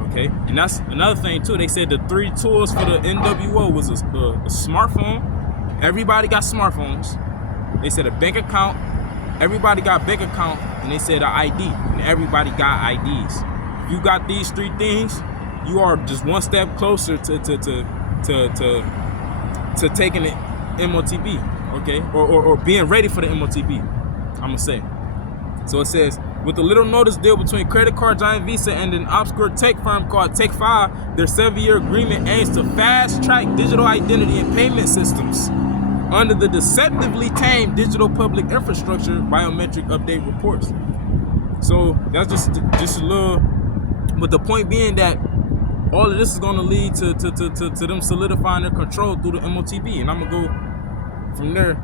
Okay, and that's another thing too. They said the 3 tools for the NWO was a smartphone. Everybody got smartphones. They said a bank account. Everybody got bank account, and they said an ID, and everybody got IDs. If you got these 3 things, you are just one step closer to taking it MOTB. Okay, or being ready for the MOTB. I'm gonna say. So it says, with a little notice deal between credit card giant Visa and an obscure tech firm called Take 5, their 7-year agreement aims to fast-track digital identity and payment systems under the deceptively tamed digital public infrastructure biometric update reports. So that's just a little, but the point being that all of this is going to lead to them solidifying their control through the MOTB, and I'm gonna go from there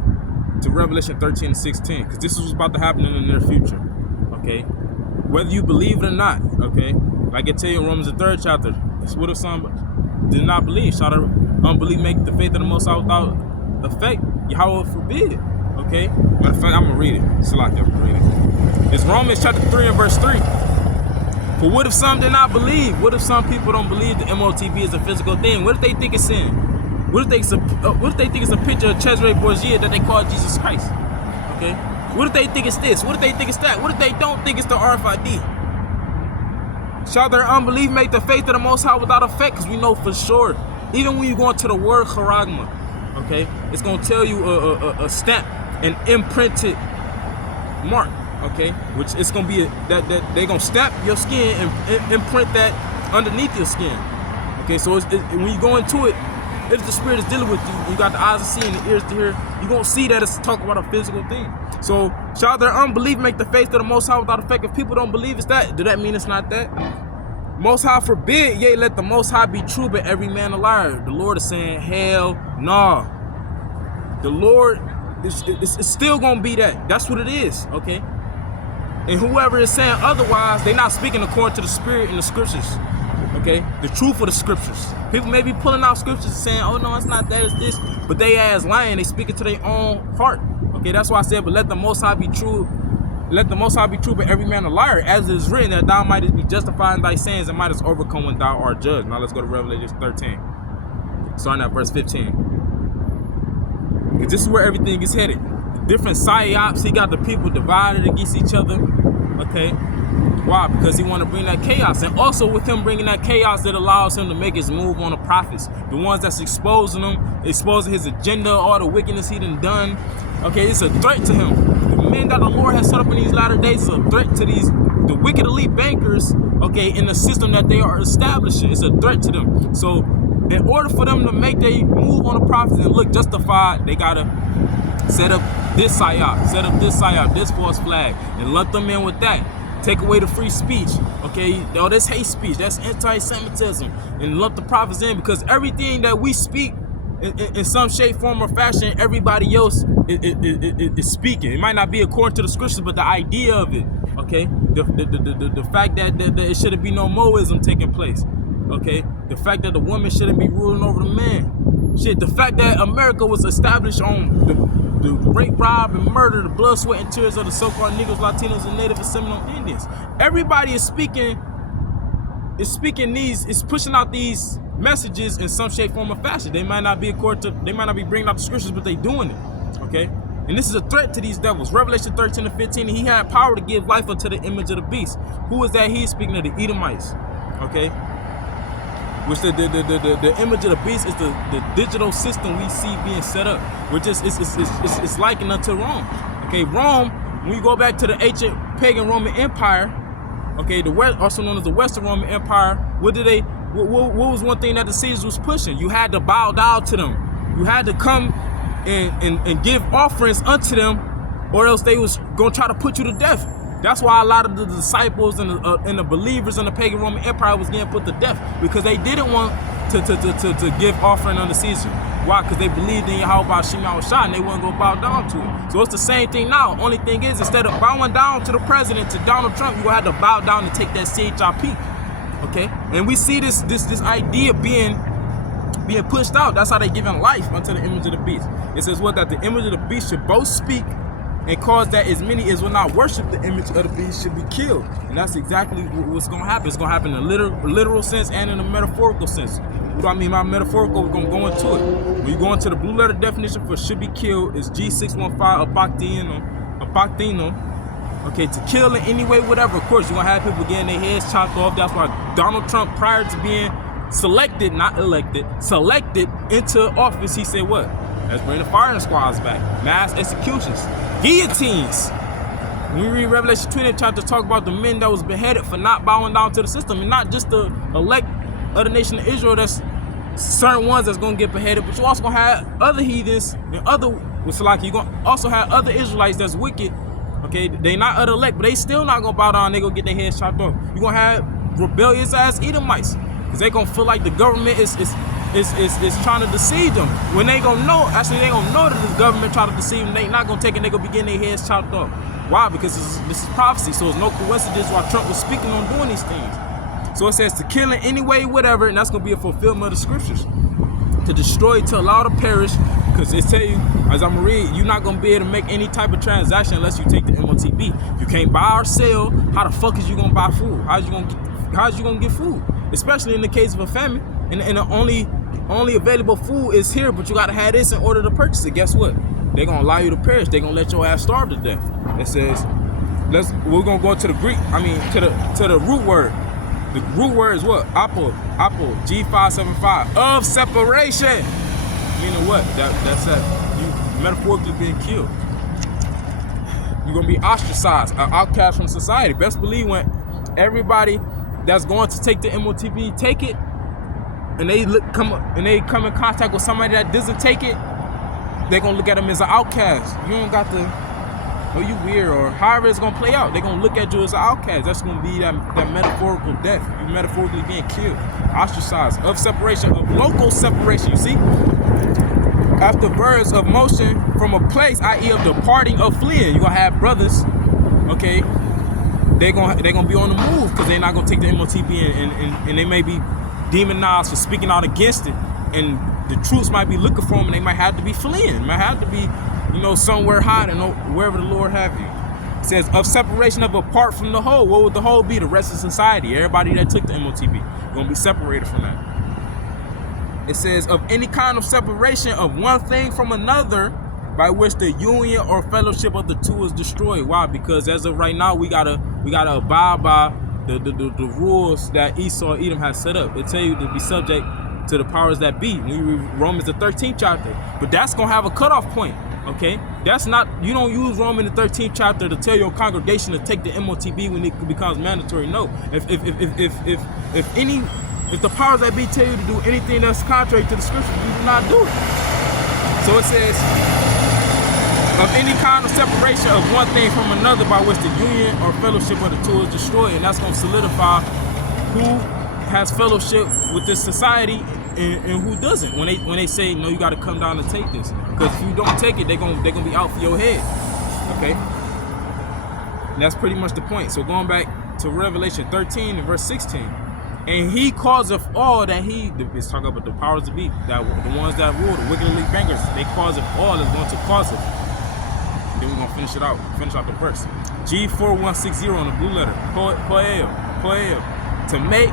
to Revelation 13 and 16, because this is what's about to happen in the near future. Okay, whether you believe it or not, okay, like I tell you in Romans the 3rd chapter, it's what if some did not believe? Shall their unbelief make the faith of the Most High without effect? Yahweh forbid. Okay, matter of fact, I'm gonna read it. It's like I'm gonna read it. It's Romans chapter 3 and verse 3. For what if some did not believe? What if some people don't believe the MOTB is a physical thing? What if they think it's sin? What if they think it's a picture of Cesare Borgia that they call Jesus Christ? Okay. What if they think it's this? What if they think it's that? What if they don't think it's the RFID? Shall their unbelief make the faith of the Most High without effect? Because we know for sure, even when you go into the word Charagma, okay, it's going to tell you a stamp, an imprinted mark, okay, which it's going to be that they're going to stamp your skin and imprint that underneath your skin. Okay, so when you go into it, if the Spirit is dealing with you, you got the eyes to see and the ears to hear, you're going to see that it's talking about a physical thing. So, shall their unbelief make the faith of the Most High without effect? If people don't believe it's that, do that mean it's not that? Most High forbid, yea, let the Most High be true, but every man a liar. The Lord is saying, hell nah. The Lord is still going to be that. That's what it is, okay? And whoever is saying otherwise, they're not speaking according to the Spirit in the Scriptures. Okay, the truth of the Scriptures. People may be pulling out Scriptures and saying, "Oh no, it's not that, it's this," but they as lying. They speak it to their own heart. Okay, that's why I said, "But let the Most High be true. Let the Most High be true, but every man a liar, as it is written, that thou mightest be justified in thy sins and mightest overcome when thou art judged." Now let's go to Revelation 13, starting at verse 15. Because this is where everything is headed. The different psyops. He got the people divided against each other. Okay. Why? Because he want to bring that chaos. And also with him bringing that chaos, that allows him to make his move on the prophets. The ones that's exposing him, exposing his agenda, all the wickedness he done. Okay, it's a threat to him. The men that the Lord has set up in these latter days is a threat to the wicked elite bankers, okay, in the system that they are establishing. It's a threat to them. So in order for them to make their move on the prophets and look justified, they got to set up this psyop, this false flag, and lump them in with that. take away the free speech, okay? Oh, that's hate speech, that's anti-Semitism, and lump the prophets in, because everything that we speak in some shape, form, or fashion, everybody else is speaking. It might not be according to the scriptures, but the idea of it, okay? The fact that it shouldn't be no Moism taking place, okay? The fact that the woman shouldn't be ruling over the man. Shit, the fact that America was established on the rape, rob, and murder, the blood, sweat, and tears of the so-called Negroes, Latinos, and Native and Seminole Indians. Everybody is speaking these, is pushing out these messages in some shape, form, or fashion. They might not be they might not be bringing out the scriptures, but they doing it, okay? And this is a threat to these devils. Revelation 13 and 15, he had power to give life unto the image of the beast. Who is that? He's speaking of the Edomites, okay? Which the image of the beast is the digital system we see being set up. Which is it's likened unto Rome. Okay, Rome, when you go back to the ancient pagan Roman Empire, okay, the West, also known as the Western Roman Empire, what was one thing that the Caesars was pushing? You had to bow down to them. You had to come and give offerings unto them, or else they was gonna try to put you to death. That's why a lot of the disciples and the believers in the pagan Roman Empire was getting put to death, because they didn't want to give offering unto Caesar. Why? Because they believed in Yahweh Shem Yahushua and they wouldn't go bow down to it. So it's the same thing now. Only thing is, instead of bowing down to the president, to Donald Trump, you're gonna have to bow down and take that CHIP. Okay? And we see this idea being pushed out. That's how they giving life unto the image of the beast. It says what? That the image of the beast should both speak and cause that as many as will not worship the image of the beast should be killed. And that's exactly what's going to happen. It's going to happen in a literal sense and in a metaphorical sense. What do I mean by metaphorical? We're going to go into it. When you go into the blue letter definition for should be killed, is G615 apoctino. Okay, to kill in any way, whatever. Of course, you're going to have people getting their heads chopped off. That's why Donald Trump, prior to being selected, not elected, selected into office, he said what? Let's bring the firing squads back. Mass executions. Guillotines. When we read Revelation 20 chapter, talk about the men that was beheaded for not bowing down to the system, and not just the elect of the nation of Israel. That's certain ones that's gonna get beheaded, but you also gonna have other heathens and other, it's like you gonna also have other Israelites that's wicked. Okay, they not of the elect, but they still not gonna bow down. They gonna get their heads chopped off. You gonna have rebellious ass Edomites, because they gonna feel like the government is trying to deceive them, when they gonna know, actually they gonna know that the government try to deceive them. They not gonna take it, they gonna be getting their heads chopped off. Why? Because this is prophecy, so it's no coincidence why Trump was speaking on doing these things. So it says to kill in any way, whatever, and that's gonna be a fulfillment of the scriptures. To destroy, to allow to perish, because it tell you, as I'm gonna read, you're not gonna be able to make any type of transaction unless you take the MOTB. You can't buy or sell. How the fuck is you gonna buy food? How's you gonna get food? Especially in the case of a famine, and the only available food is here, but you gotta have this in order to purchase it. Guess what? They're gonna allow you to perish. They're gonna let your ass starve to death. It says, we're gonna go to the Greek, to the root word. The root word is what? Apple, G575, of separation. Meaning what? That's that you metaphorically being killed. You're gonna be ostracized, an outcast from society. Best believe when everybody that's going to take the MOTB take it, and they come in contact with somebody that doesn't take it, they're gonna look at them as an outcast. You don't got to, you weird, or however it's gonna play out. They're gonna look at you as an outcast. That's gonna be that metaphorical death. You metaphorically being killed, ostracized, of separation, of local separation. You see, after verbs of motion from a place, i.e. of departing or fleeing, you're gonna have brothers, okay, they're gonna be on the move, because they're not gonna take the MOTB, and they may be demonized for speaking out against it, and the troops might be looking for them, and they might have to be fleeing, might have to be, somewhere hiding, wherever the Lord have you. It says, of separation of apart from the whole. What would the whole be? The rest of society, everybody that took the MOTB, gonna be separated from that. It says, of any kind of separation of one thing from another, by which the union or fellowship of the two is destroyed. Why? Because as of right now, we gotta abide by the rules that Esau, Edom has set up. It tell you to be subject to the powers that be. We read Romans the 13th chapter, but that's gonna have a cutoff point. Okay, that's not, you don't use Romans the 13th chapter to tell your congregation to take the MOTB when it becomes mandatory. No, if the powers that be tell you to do anything that's contrary to the scriptures, you do not do it. So it says, of any kind of separation of one thing from another by which the union or fellowship of the two is destroyed. And that's going to solidify who has fellowship with this society and who doesn't. When they say, no, you got to come down and take this. Because if you don't take it, they're gonna be out for your head. Okay? And that's pretty much the point. So going back to Revelation 13 and verse 16. And he causeth all that it's talking about the powers to be, that the ones that rule, the wickedly bankers, they causeth all is going to cause it. Then we're gonna finish out the verse. G4160 on the blue letter. Poel. To make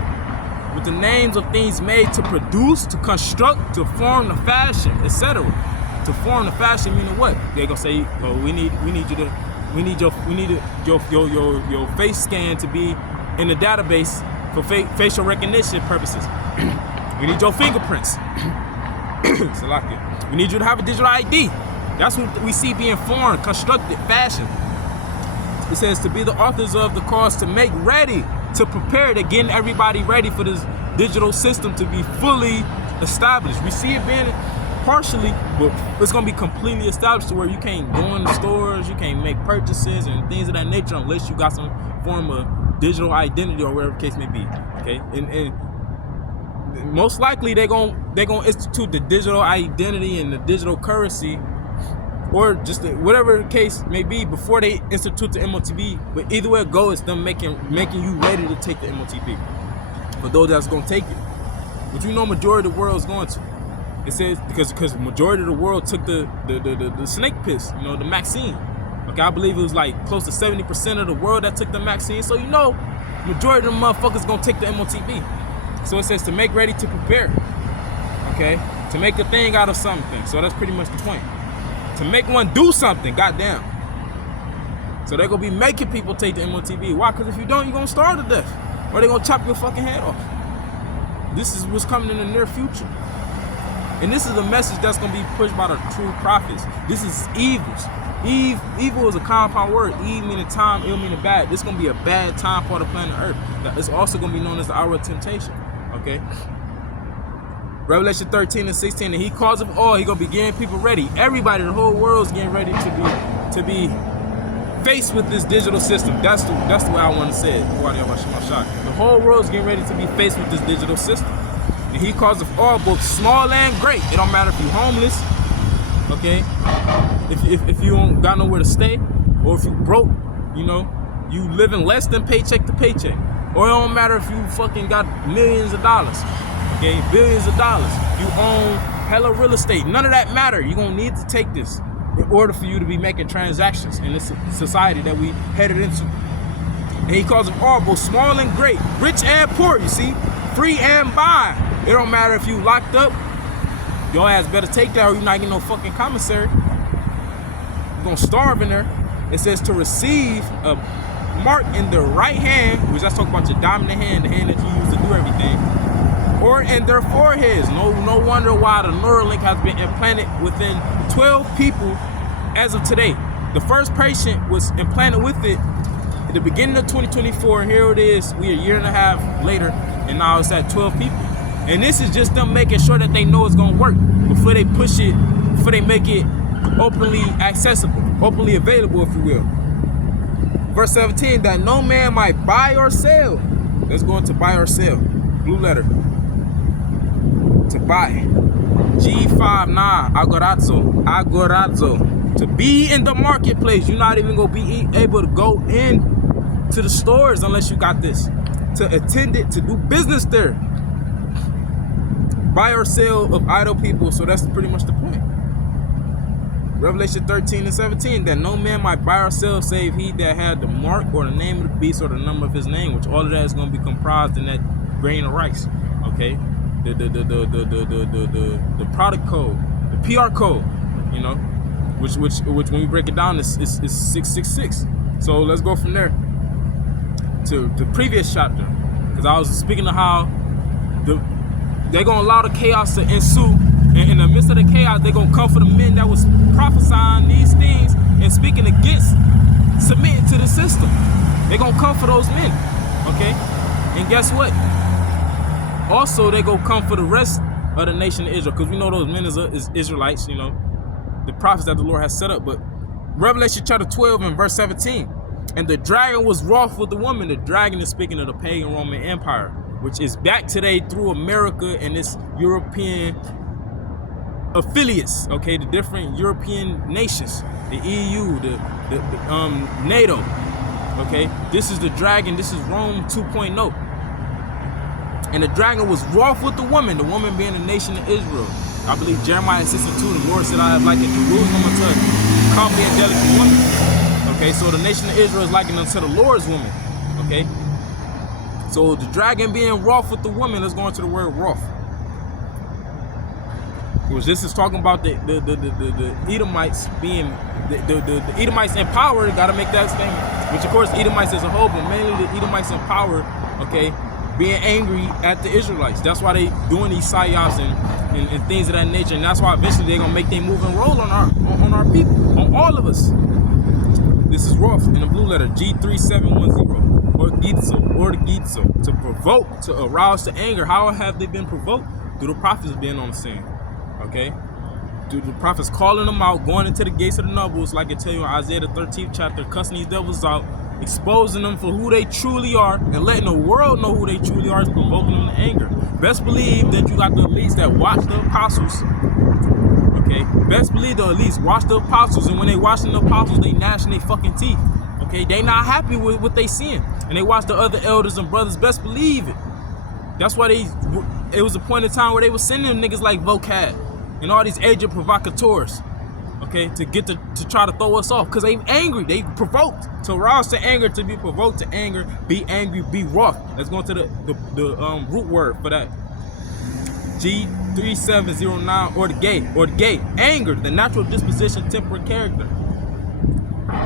with the names of things made, to produce, to construct, to form the fashion, etc. To form the fashion meaning what? They're gonna say, oh, we need your face scan to be in the database for facial recognition purposes. We need your fingerprints. We need you to have a digital ID. That's what we see being formed, constructed, fashioned. It says to be the authors of the cause, to make ready, to prepare, to getting everybody ready for this digital system to be fully established. We see it being partially, but it's going to be completely established to where you can't go in the stores, you can't make purchases and things of that nature unless you got some form of digital identity or whatever the case may be. Okay, and most likely they're gonna institute the digital identity and the digital currency, or just whatever the case may be, before they institute the MOTB. But either way it goes, it's them making you ready to take the MOTB for those that's gonna take it. But you know, majority of the world is going to. It says because majority of the world took the snake piss, you know, the vaccine. Okay, I believe it was like close to 70% of the world that took the vaccine. So you know, majority of the motherfuckers gonna take the MOTB. So it says to make ready, to prepare. Okay, to make a thing out of something. So that's pretty much the point. To make one do something, goddamn. So they're gonna be making people take the MOTB. Why? Because if you don't, you're gonna starve to death, or they're gonna chop your fucking head off. This is what's coming in the near future. And this is a message that's going to be pushed by the true prophets. This is evils. Evil is a compound word. Eve meaning time, ill meaning bad. This is going to be a bad time for the planet Earth. It's also going to be known as the hour of temptation. Okay? Revelation 13 and 16. And he calls of all. He's going to be getting people ready. Everybody, the whole world's getting ready to be faced with this digital system. That's the way I want to say it. The whole world's getting ready to be faced with this digital system. And he calls of all, both small and great. It don't matter if you're homeless, okay? If you don't got nowhere to stay, or if you broke, you know, you living less than paycheck to paycheck. Or it don't matter if you fucking got millions of dollars, okay? Billions of dollars. You own hella real estate. None of that matter. You're gonna need to take this in order for you to be making transactions in this society that we headed into. And he calls of all, both small and great, rich and poor, you see, free and bond. It don't matter if you locked up, your ass better take that or you're not getting no fucking commissary. You're gonna starve in there. It says to receive a mark in the right hand, which that's talking about your dominant hand, the hand that you use to do everything, or in their foreheads. No wonder why the Neuralink has been implanted within 12 people as of today. The first patient was implanted with it at the beginning of 2024. Here it is, we're a year and a half later, and now it's at 12 people. And this is just them making sure that they know it's gonna work before they push it, before they make it openly accessible, openly available, if you will. Verse 17, that no man might buy or sell. Let's go into buy or sell. Blue letter. To buy. G59, agorazo. To be in the marketplace. You're not even gonna be able to go in to the stores unless you got this. To attend it, to do business there. Buy or sell of idle people. So that's pretty much the point. Revelation 13 and 17, that no man might buy or sell save he that had the mark or the name of the beast or the number of his name, which all of that is going to be comprised in that grain of rice. Okay, the product code, the PR code, you know, which when we break it down is 666. So let's go from there to the previous chapter, because I was speaking of how they're going to allow the chaos to ensue, and in the midst of the chaos, they're going to come for the men that was prophesying these things and speaking against submitting to the system. They're going to come for those men, okay? And guess what? Also, they're going to come for the rest of the nation of Israel, because we know those men is Israelites, you know, the prophets that the Lord has set up. But Revelation chapter 12 and verse 17. And the dragon was wroth with the woman. The dragon is speaking of the pagan Roman Empire, which is back today through America and its European affiliates, okay, the different European nations, the EU, the NATO, okay. This is the dragon. This is Rome 2.0. And the dragon was wroth with the woman being the nation of Israel. I believe Jeremiah 6:2, the Lord said, I have likened Jerusalem unto a comely and delicate woman. Okay, so the nation of Israel is likened unto the Lord's woman. Okay, so the dragon being wroth with the woman, let's go into the word wroth. Because this is talking about the Edomites being the Edomites in power. Got to make that statement. Which of course Edomites as a whole, but mainly the Edomites in power. Okay, being angry at the Israelites. That's why they doing these psyops and things of that nature. And that's why eventually they're gonna make their move and roll on our people, on all of us. This is wroth in the blue letter G3710 or the Gitzo, to provoke, to arouse to anger. How have they been provoked? Through the prophets being on the scene. Okay, through the prophets calling them out, going into the gates of the nobles, like I tell you in Isaiah the 13th chapter, cussing these devils out, exposing them for who they truly are, and letting the world know who they truly are, is provoking them to anger. Best believe that you got the elites that watch the apostles. Okay, best believe the elites watch the apostles, and when they watching the apostles, they gnashing their fucking teeth. Okay, they not happy with what they seeing, and they watch the other elders and brothers. Best believe it. That's why it was a point in time where they were sending them niggas like Vocab and all these agent provocateurs, okay, to get to try to throw us off, because they angry, they provoked, to arouse to anger, to be provoked to anger, be angry, be wroth. Let's go into the root word for that. G3709 or the gay, anger, the natural disposition, temperate character,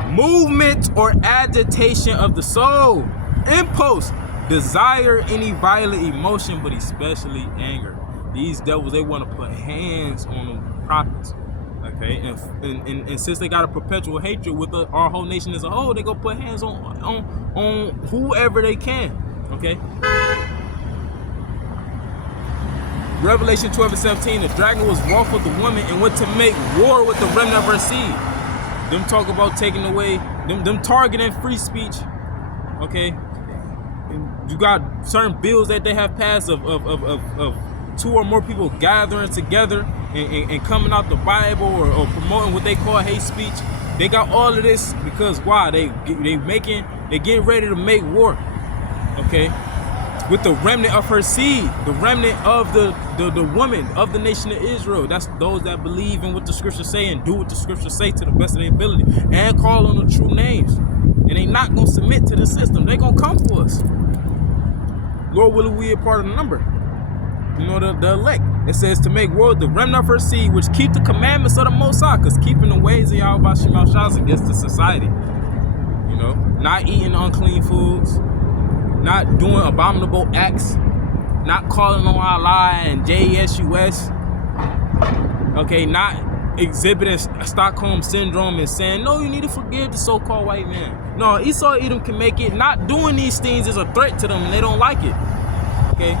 movement or agitation of the soul, impulse, desire, any violent emotion, but especially anger. These devils, they want to put hands on the prophets, okay? And since they got a perpetual hatred with our whole nation as a whole, they go put hands on whoever they can, okay? Revelation 12 and 17, the dragon was wroth with the woman and went to make war with the remnant of her seed. Them talk about taking away, them targeting free speech, okay? And you got certain bills that they have passed of 2 or more people gathering together and coming out the Bible or promoting what they call hate speech. They got all of this because why? They getting ready to make war, okay, with the remnant of her seed, the remnant of the woman of the nation of Israel. That's those that believe in what the scriptures say and do what the scriptures say to the best of their ability and call on the true names. And they not gonna submit to the system. They gonna come for us. Lord willing, we a part of the number. You know, the elect. It says to make war with the remnant of her seed, which keep the commandments of the Most High, because keeping the ways of Yahweh Shema Shah is against the society. You know, not eating unclean foods, not doing abominable acts, not calling on Allah and JSUS. Okay, not exhibiting Stockholm syndrome and saying, no, you need to forgive the so-called white man. No, Esau Edom can make it. Not doing these things is a threat to them and they don't like it. Okay.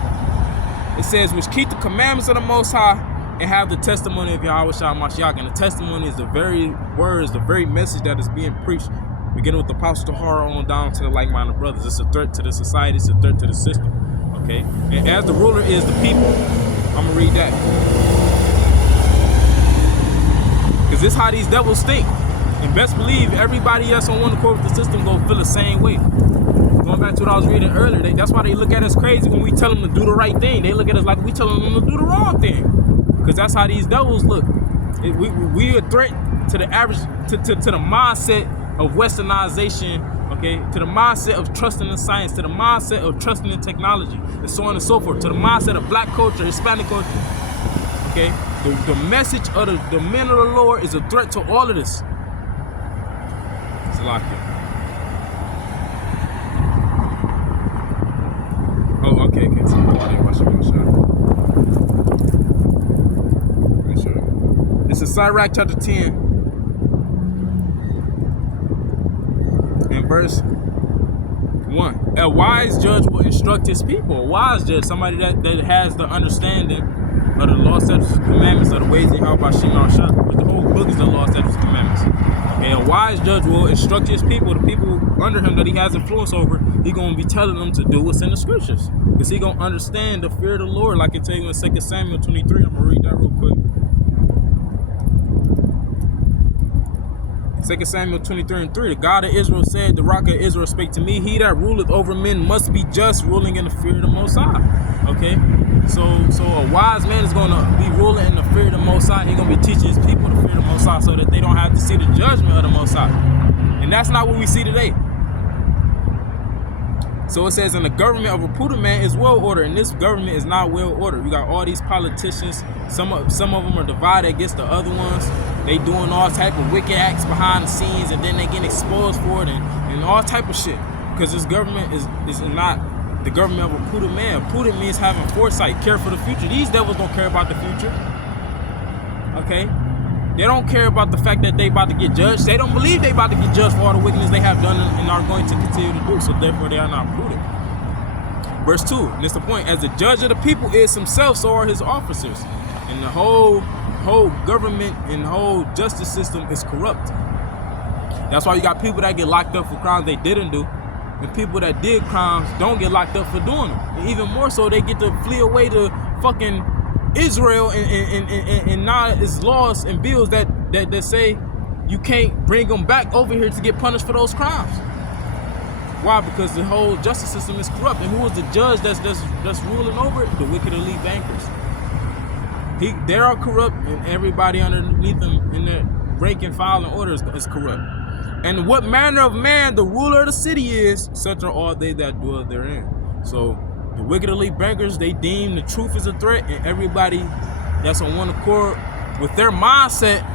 It says, which keep the commandments of the Most High and have the testimony of Yahweh Shah Mashiach. And the testimony is the very words, the very message that is being preached, beginning with the Apostle Tahara on down to the like-minded brothers. It's a threat to the society. It's a threat to the system. Okay? And as the ruler is the people. I'm going to read that. Because this is how these devils think. And best believe everybody else on one accord with the system going to feel the same way. Going back to what I was reading earlier, that's why they look at us crazy when we tell them to do the right thing. They look at us like we telling them to do the wrong thing. Because that's how these devils look. We a threat to the average, to the mindset of westernization, okay? To the mindset of trusting in science, to the mindset of trusting in technology, and so on and so forth. To the mindset of black culture, Hispanic culture, okay? The message of the men of the Lord is a threat to all of this. It's a lot here. Oh, okay. So this is Sirach chapter 10 and verse 1. A wise judge will instruct his people. A wise judge, somebody that has the understanding of the law, statutes, and commandments of the ways they help by Shema Shah. But the whole book is the law, statutes, and commandments. Okay, a wise judge will instruct his people, the people under him that he has influence over. He gonna be telling them to do what's in the scriptures, because he gonna understand the fear of the Lord. Like I tell you in 2 Samuel 23. I'm gonna read that real quick. 2 Samuel 23:3, the God of Israel said, the rock of Israel spake to me, he that ruleth over men must be just, ruling in the fear of the Most High. Okay, so a wise man is going to be ruling in the fear of the Most High. He's going to be teaching his people the fear of the Most High so that they don't have to see the judgment of the Most High. And that's not what we see today. So it says, in the government of a prudent man is well ordered, and this government is not well ordered. We got all these politicians, some of them are divided against the other ones. They doing all type of wicked acts behind the scenes, and then they get exposed for it and all type of shit. Because this government is not the government of a prudent man. Prudent means having foresight, care for the future. These devils don't care about the future. Okay? They don't care about the fact that they about to get judged. They don't believe they about to get judged for all the wickedness they have done and are going to continue to do. So therefore they are not prudent. Verse 2, and it's the point. As the judge of the people is himself, so are his officers. And the whole government and the whole justice system is corrupt. That's why you got people that get locked up for crimes they didn't do. And people that did crimes don't get locked up for doing them. And even more so, they get to flee away to fucking Israel and now it's laws and bills that say you can't bring them back over here to get punished for those crimes. Why? Because the whole justice system is corrupt. And who is the judge that's ruling over it? The wicked elite bankers. They are corrupt, and everybody underneath them in their rank and file and order is corrupt. And what manner of man the ruler of the city is, such are all they that dwell therein. So the wicked elite bankers, they deem the truth as a threat, and everybody that's on one accord with their mindset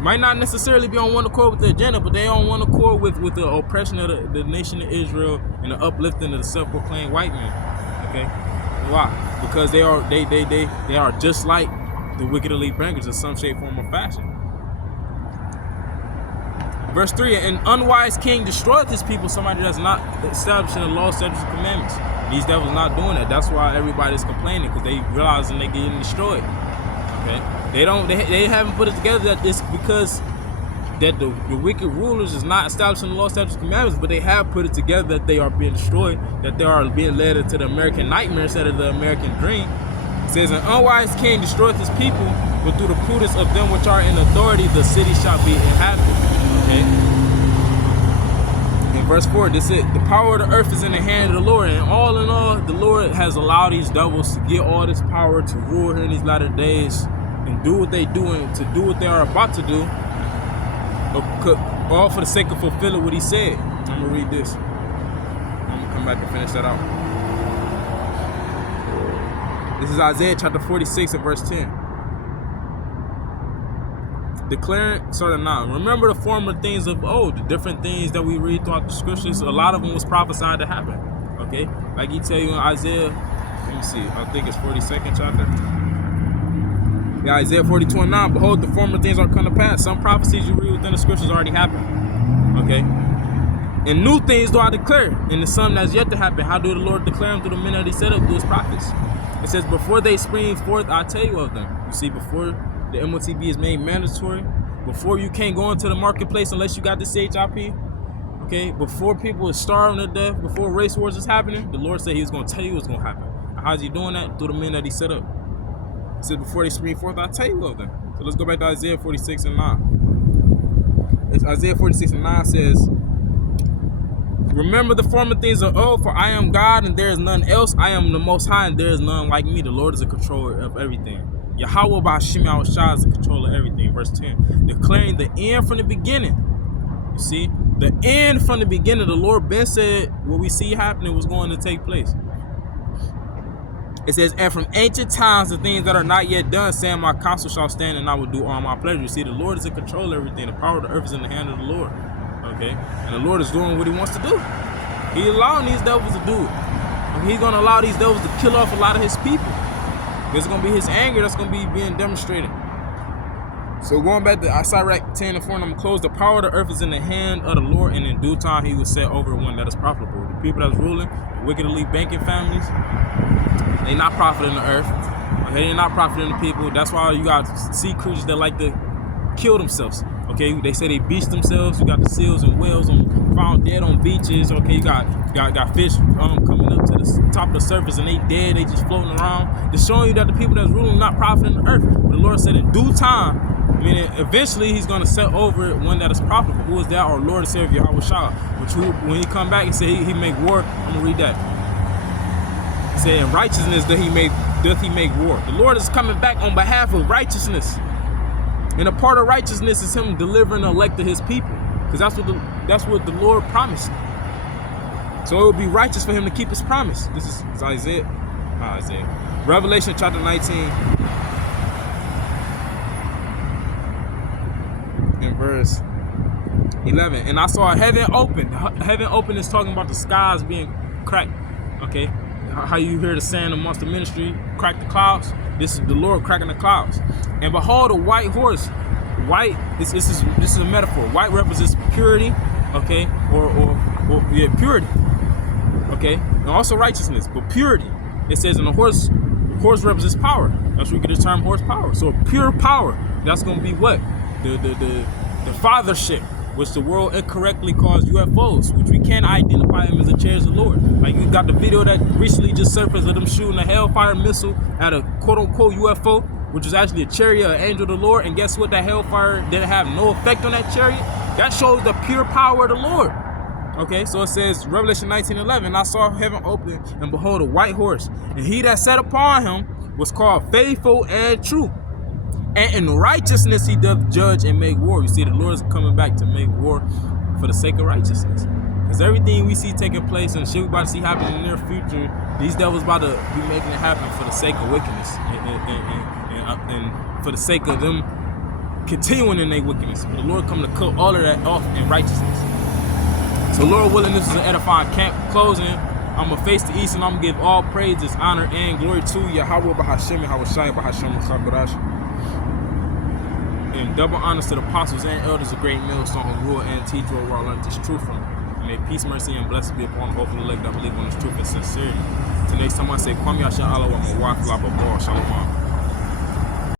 might not necessarily be on one accord with the agenda, but they on one accord with the oppression of the nation of Israel and the uplifting of the self-proclaimed white man. Okay, why? Because they are just like the wicked elite bankers in some shape, form, or fashion. Verse 3, an unwise king destroyeth his people, somebody that's not establishing the law, statutes, and commandments. These devils not doing that. That's why everybody's complaining, because they realizing they getting destroyed. Okay, they haven't put it together that it's because that the wicked rulers is not establishing the law, statutes, and commandments, but they have put it together that they are being destroyed, that they are being led into the American nightmare instead of the American dream. It says, an unwise king destroyeth his people, but through the prudence of them which are in authority, the city shall be inhabited. Okay. In verse 4, this is it. The power of the earth is in the hand of the Lord, and all in all, the Lord has allowed these devils to get all this power to rule here in these latter days and do what they do and to do what they are about to do, all for the sake of fulfilling what he said. I'm gonna read this. I'm gonna come back and finish that out. This is Isaiah chapter 46 and verse 10. Declaring, remember the former things of old, the different things that we read throughout the scriptures. A lot of them was prophesied to happen. Okay, like he tell you in Isaiah, let me see, I think it's 42nd chapter. Yeah, Isaiah 40:29. Behold, the former things are come to pass. Some prophecies you read within the scriptures already happened. Okay, and new things do I declare, and the some that's yet to happen. How do the Lord declare them? Through the men that he set up, through his prophets. It says, before they spring forth, I tell you of them. You see, before the MOTB is made mandatory, before you can't go into the marketplace unless you got the CHIP, okay, before people are starving to death, before race wars is happening, the Lord said he was going to tell you what's going to happen. How's he doing that? Through the men that he set up. He said, before they spring forth, I tell you of them. So let's go back to Isaiah 46 and 9. It's Isaiah 46 and 9 says, remember the former things of old, for I am God and there is none else. I am the Most High and there is none like me. The Lord is the controller of everything. Yahweh B'Hashem Yahushua is the controller of everything. Verse 10, declaring the end from the beginning. You see, the end from the beginning. The Lord Ben said what we see happening was going to take place. It says, and from ancient times the things that are not yet done, saying my counsel shall stand and I will do all my pleasure. You see, the Lord is in control of everything. The power of the earth is in the hand of the Lord. Okay, and the Lord is doing what he wants to do. He's allowing these devils to do it. And he's going to allow these devils to kill off a lot of his people. There's going to be his anger that's going to be being demonstrated. So going back to Sirach 10 and 4, I'm going to close. The power of the earth is in the hand of the Lord, and in due time he will set over one that is profitable. The people that's ruling, the wicked elite banking families, they not profiting the earth. Okay, they're not profiting the people. That's why you got sea creatures that like to kill themselves. Okay, they say they beach themselves. You got the seals and whales found dead on beaches. Okay, you got fish coming up to the top of the surface and they dead. They just floating around. They're showing you that the people that's ruling not profiting the earth. But the Lord said in due time, meaning eventually he's going to set over one that is profitable. Who is that? Our Lord and Savior, Yahweh Shah. Which when he come back, he said he make war. I'm going to read that. He said in righteousness doth he make war. The Lord is coming back on behalf of righteousness. And a part of righteousness is him delivering the elect to his people. Because that's what the Lord promised. So it would be righteous for him to keep his promise. This is Isaiah. Revelation chapter 19. In verse 11. And I saw heaven open. Heaven open is talking about the skies being cracked. Okay? How you hear the saying amongst the ministry, crack the clouds. This is the Lord cracking the clouds. And behold, a white horse. White, this is a metaphor. White represents purity, okay, or purity, okay, and also righteousness, but purity. It says, and the horse represents power. That's where we get the term horsepower. So pure power. That's going to be what the fathership, which the world incorrectly calls UFOs, which we can't identify them as the chariots of the Lord. Like you got the video that recently just surfaced of them shooting a Hellfire missile at a quote-unquote UFO, which is actually a chariot, an angel of the Lord. And guess what? That Hellfire didn't have no effect on that chariot. That shows the pure power of the Lord. Okay, so it says, Revelation 19:11, I saw heaven open, and behold, a white horse. And he that sat upon him was called Faithful and True. And in righteousness he doth judge and make war. You see, the Lord is coming back to make war for the sake of righteousness. Because everything we see taking place and shit we about to see happen in the near future, these devils about to be making it happen for the sake of wickedness. And for the sake of them continuing in their wickedness. But the Lord coming to cut all of that off in righteousness. So Lord willing, this is an edifying camp. Closing, I'm going to face the east and I'm going to give all praises, honor, and glory to Yahweh Bahashem, Yahweh Shai Bahashem Chagarash. And double honors to the apostles and elders of great millstone who rule and teach where I learned this truth from. And may peace, mercy, and blessing be upon both of the elect that believe on this truth and sincerity. Till next time I say, Kwame Yasha Allah wa Mawaf La Babor Shalom.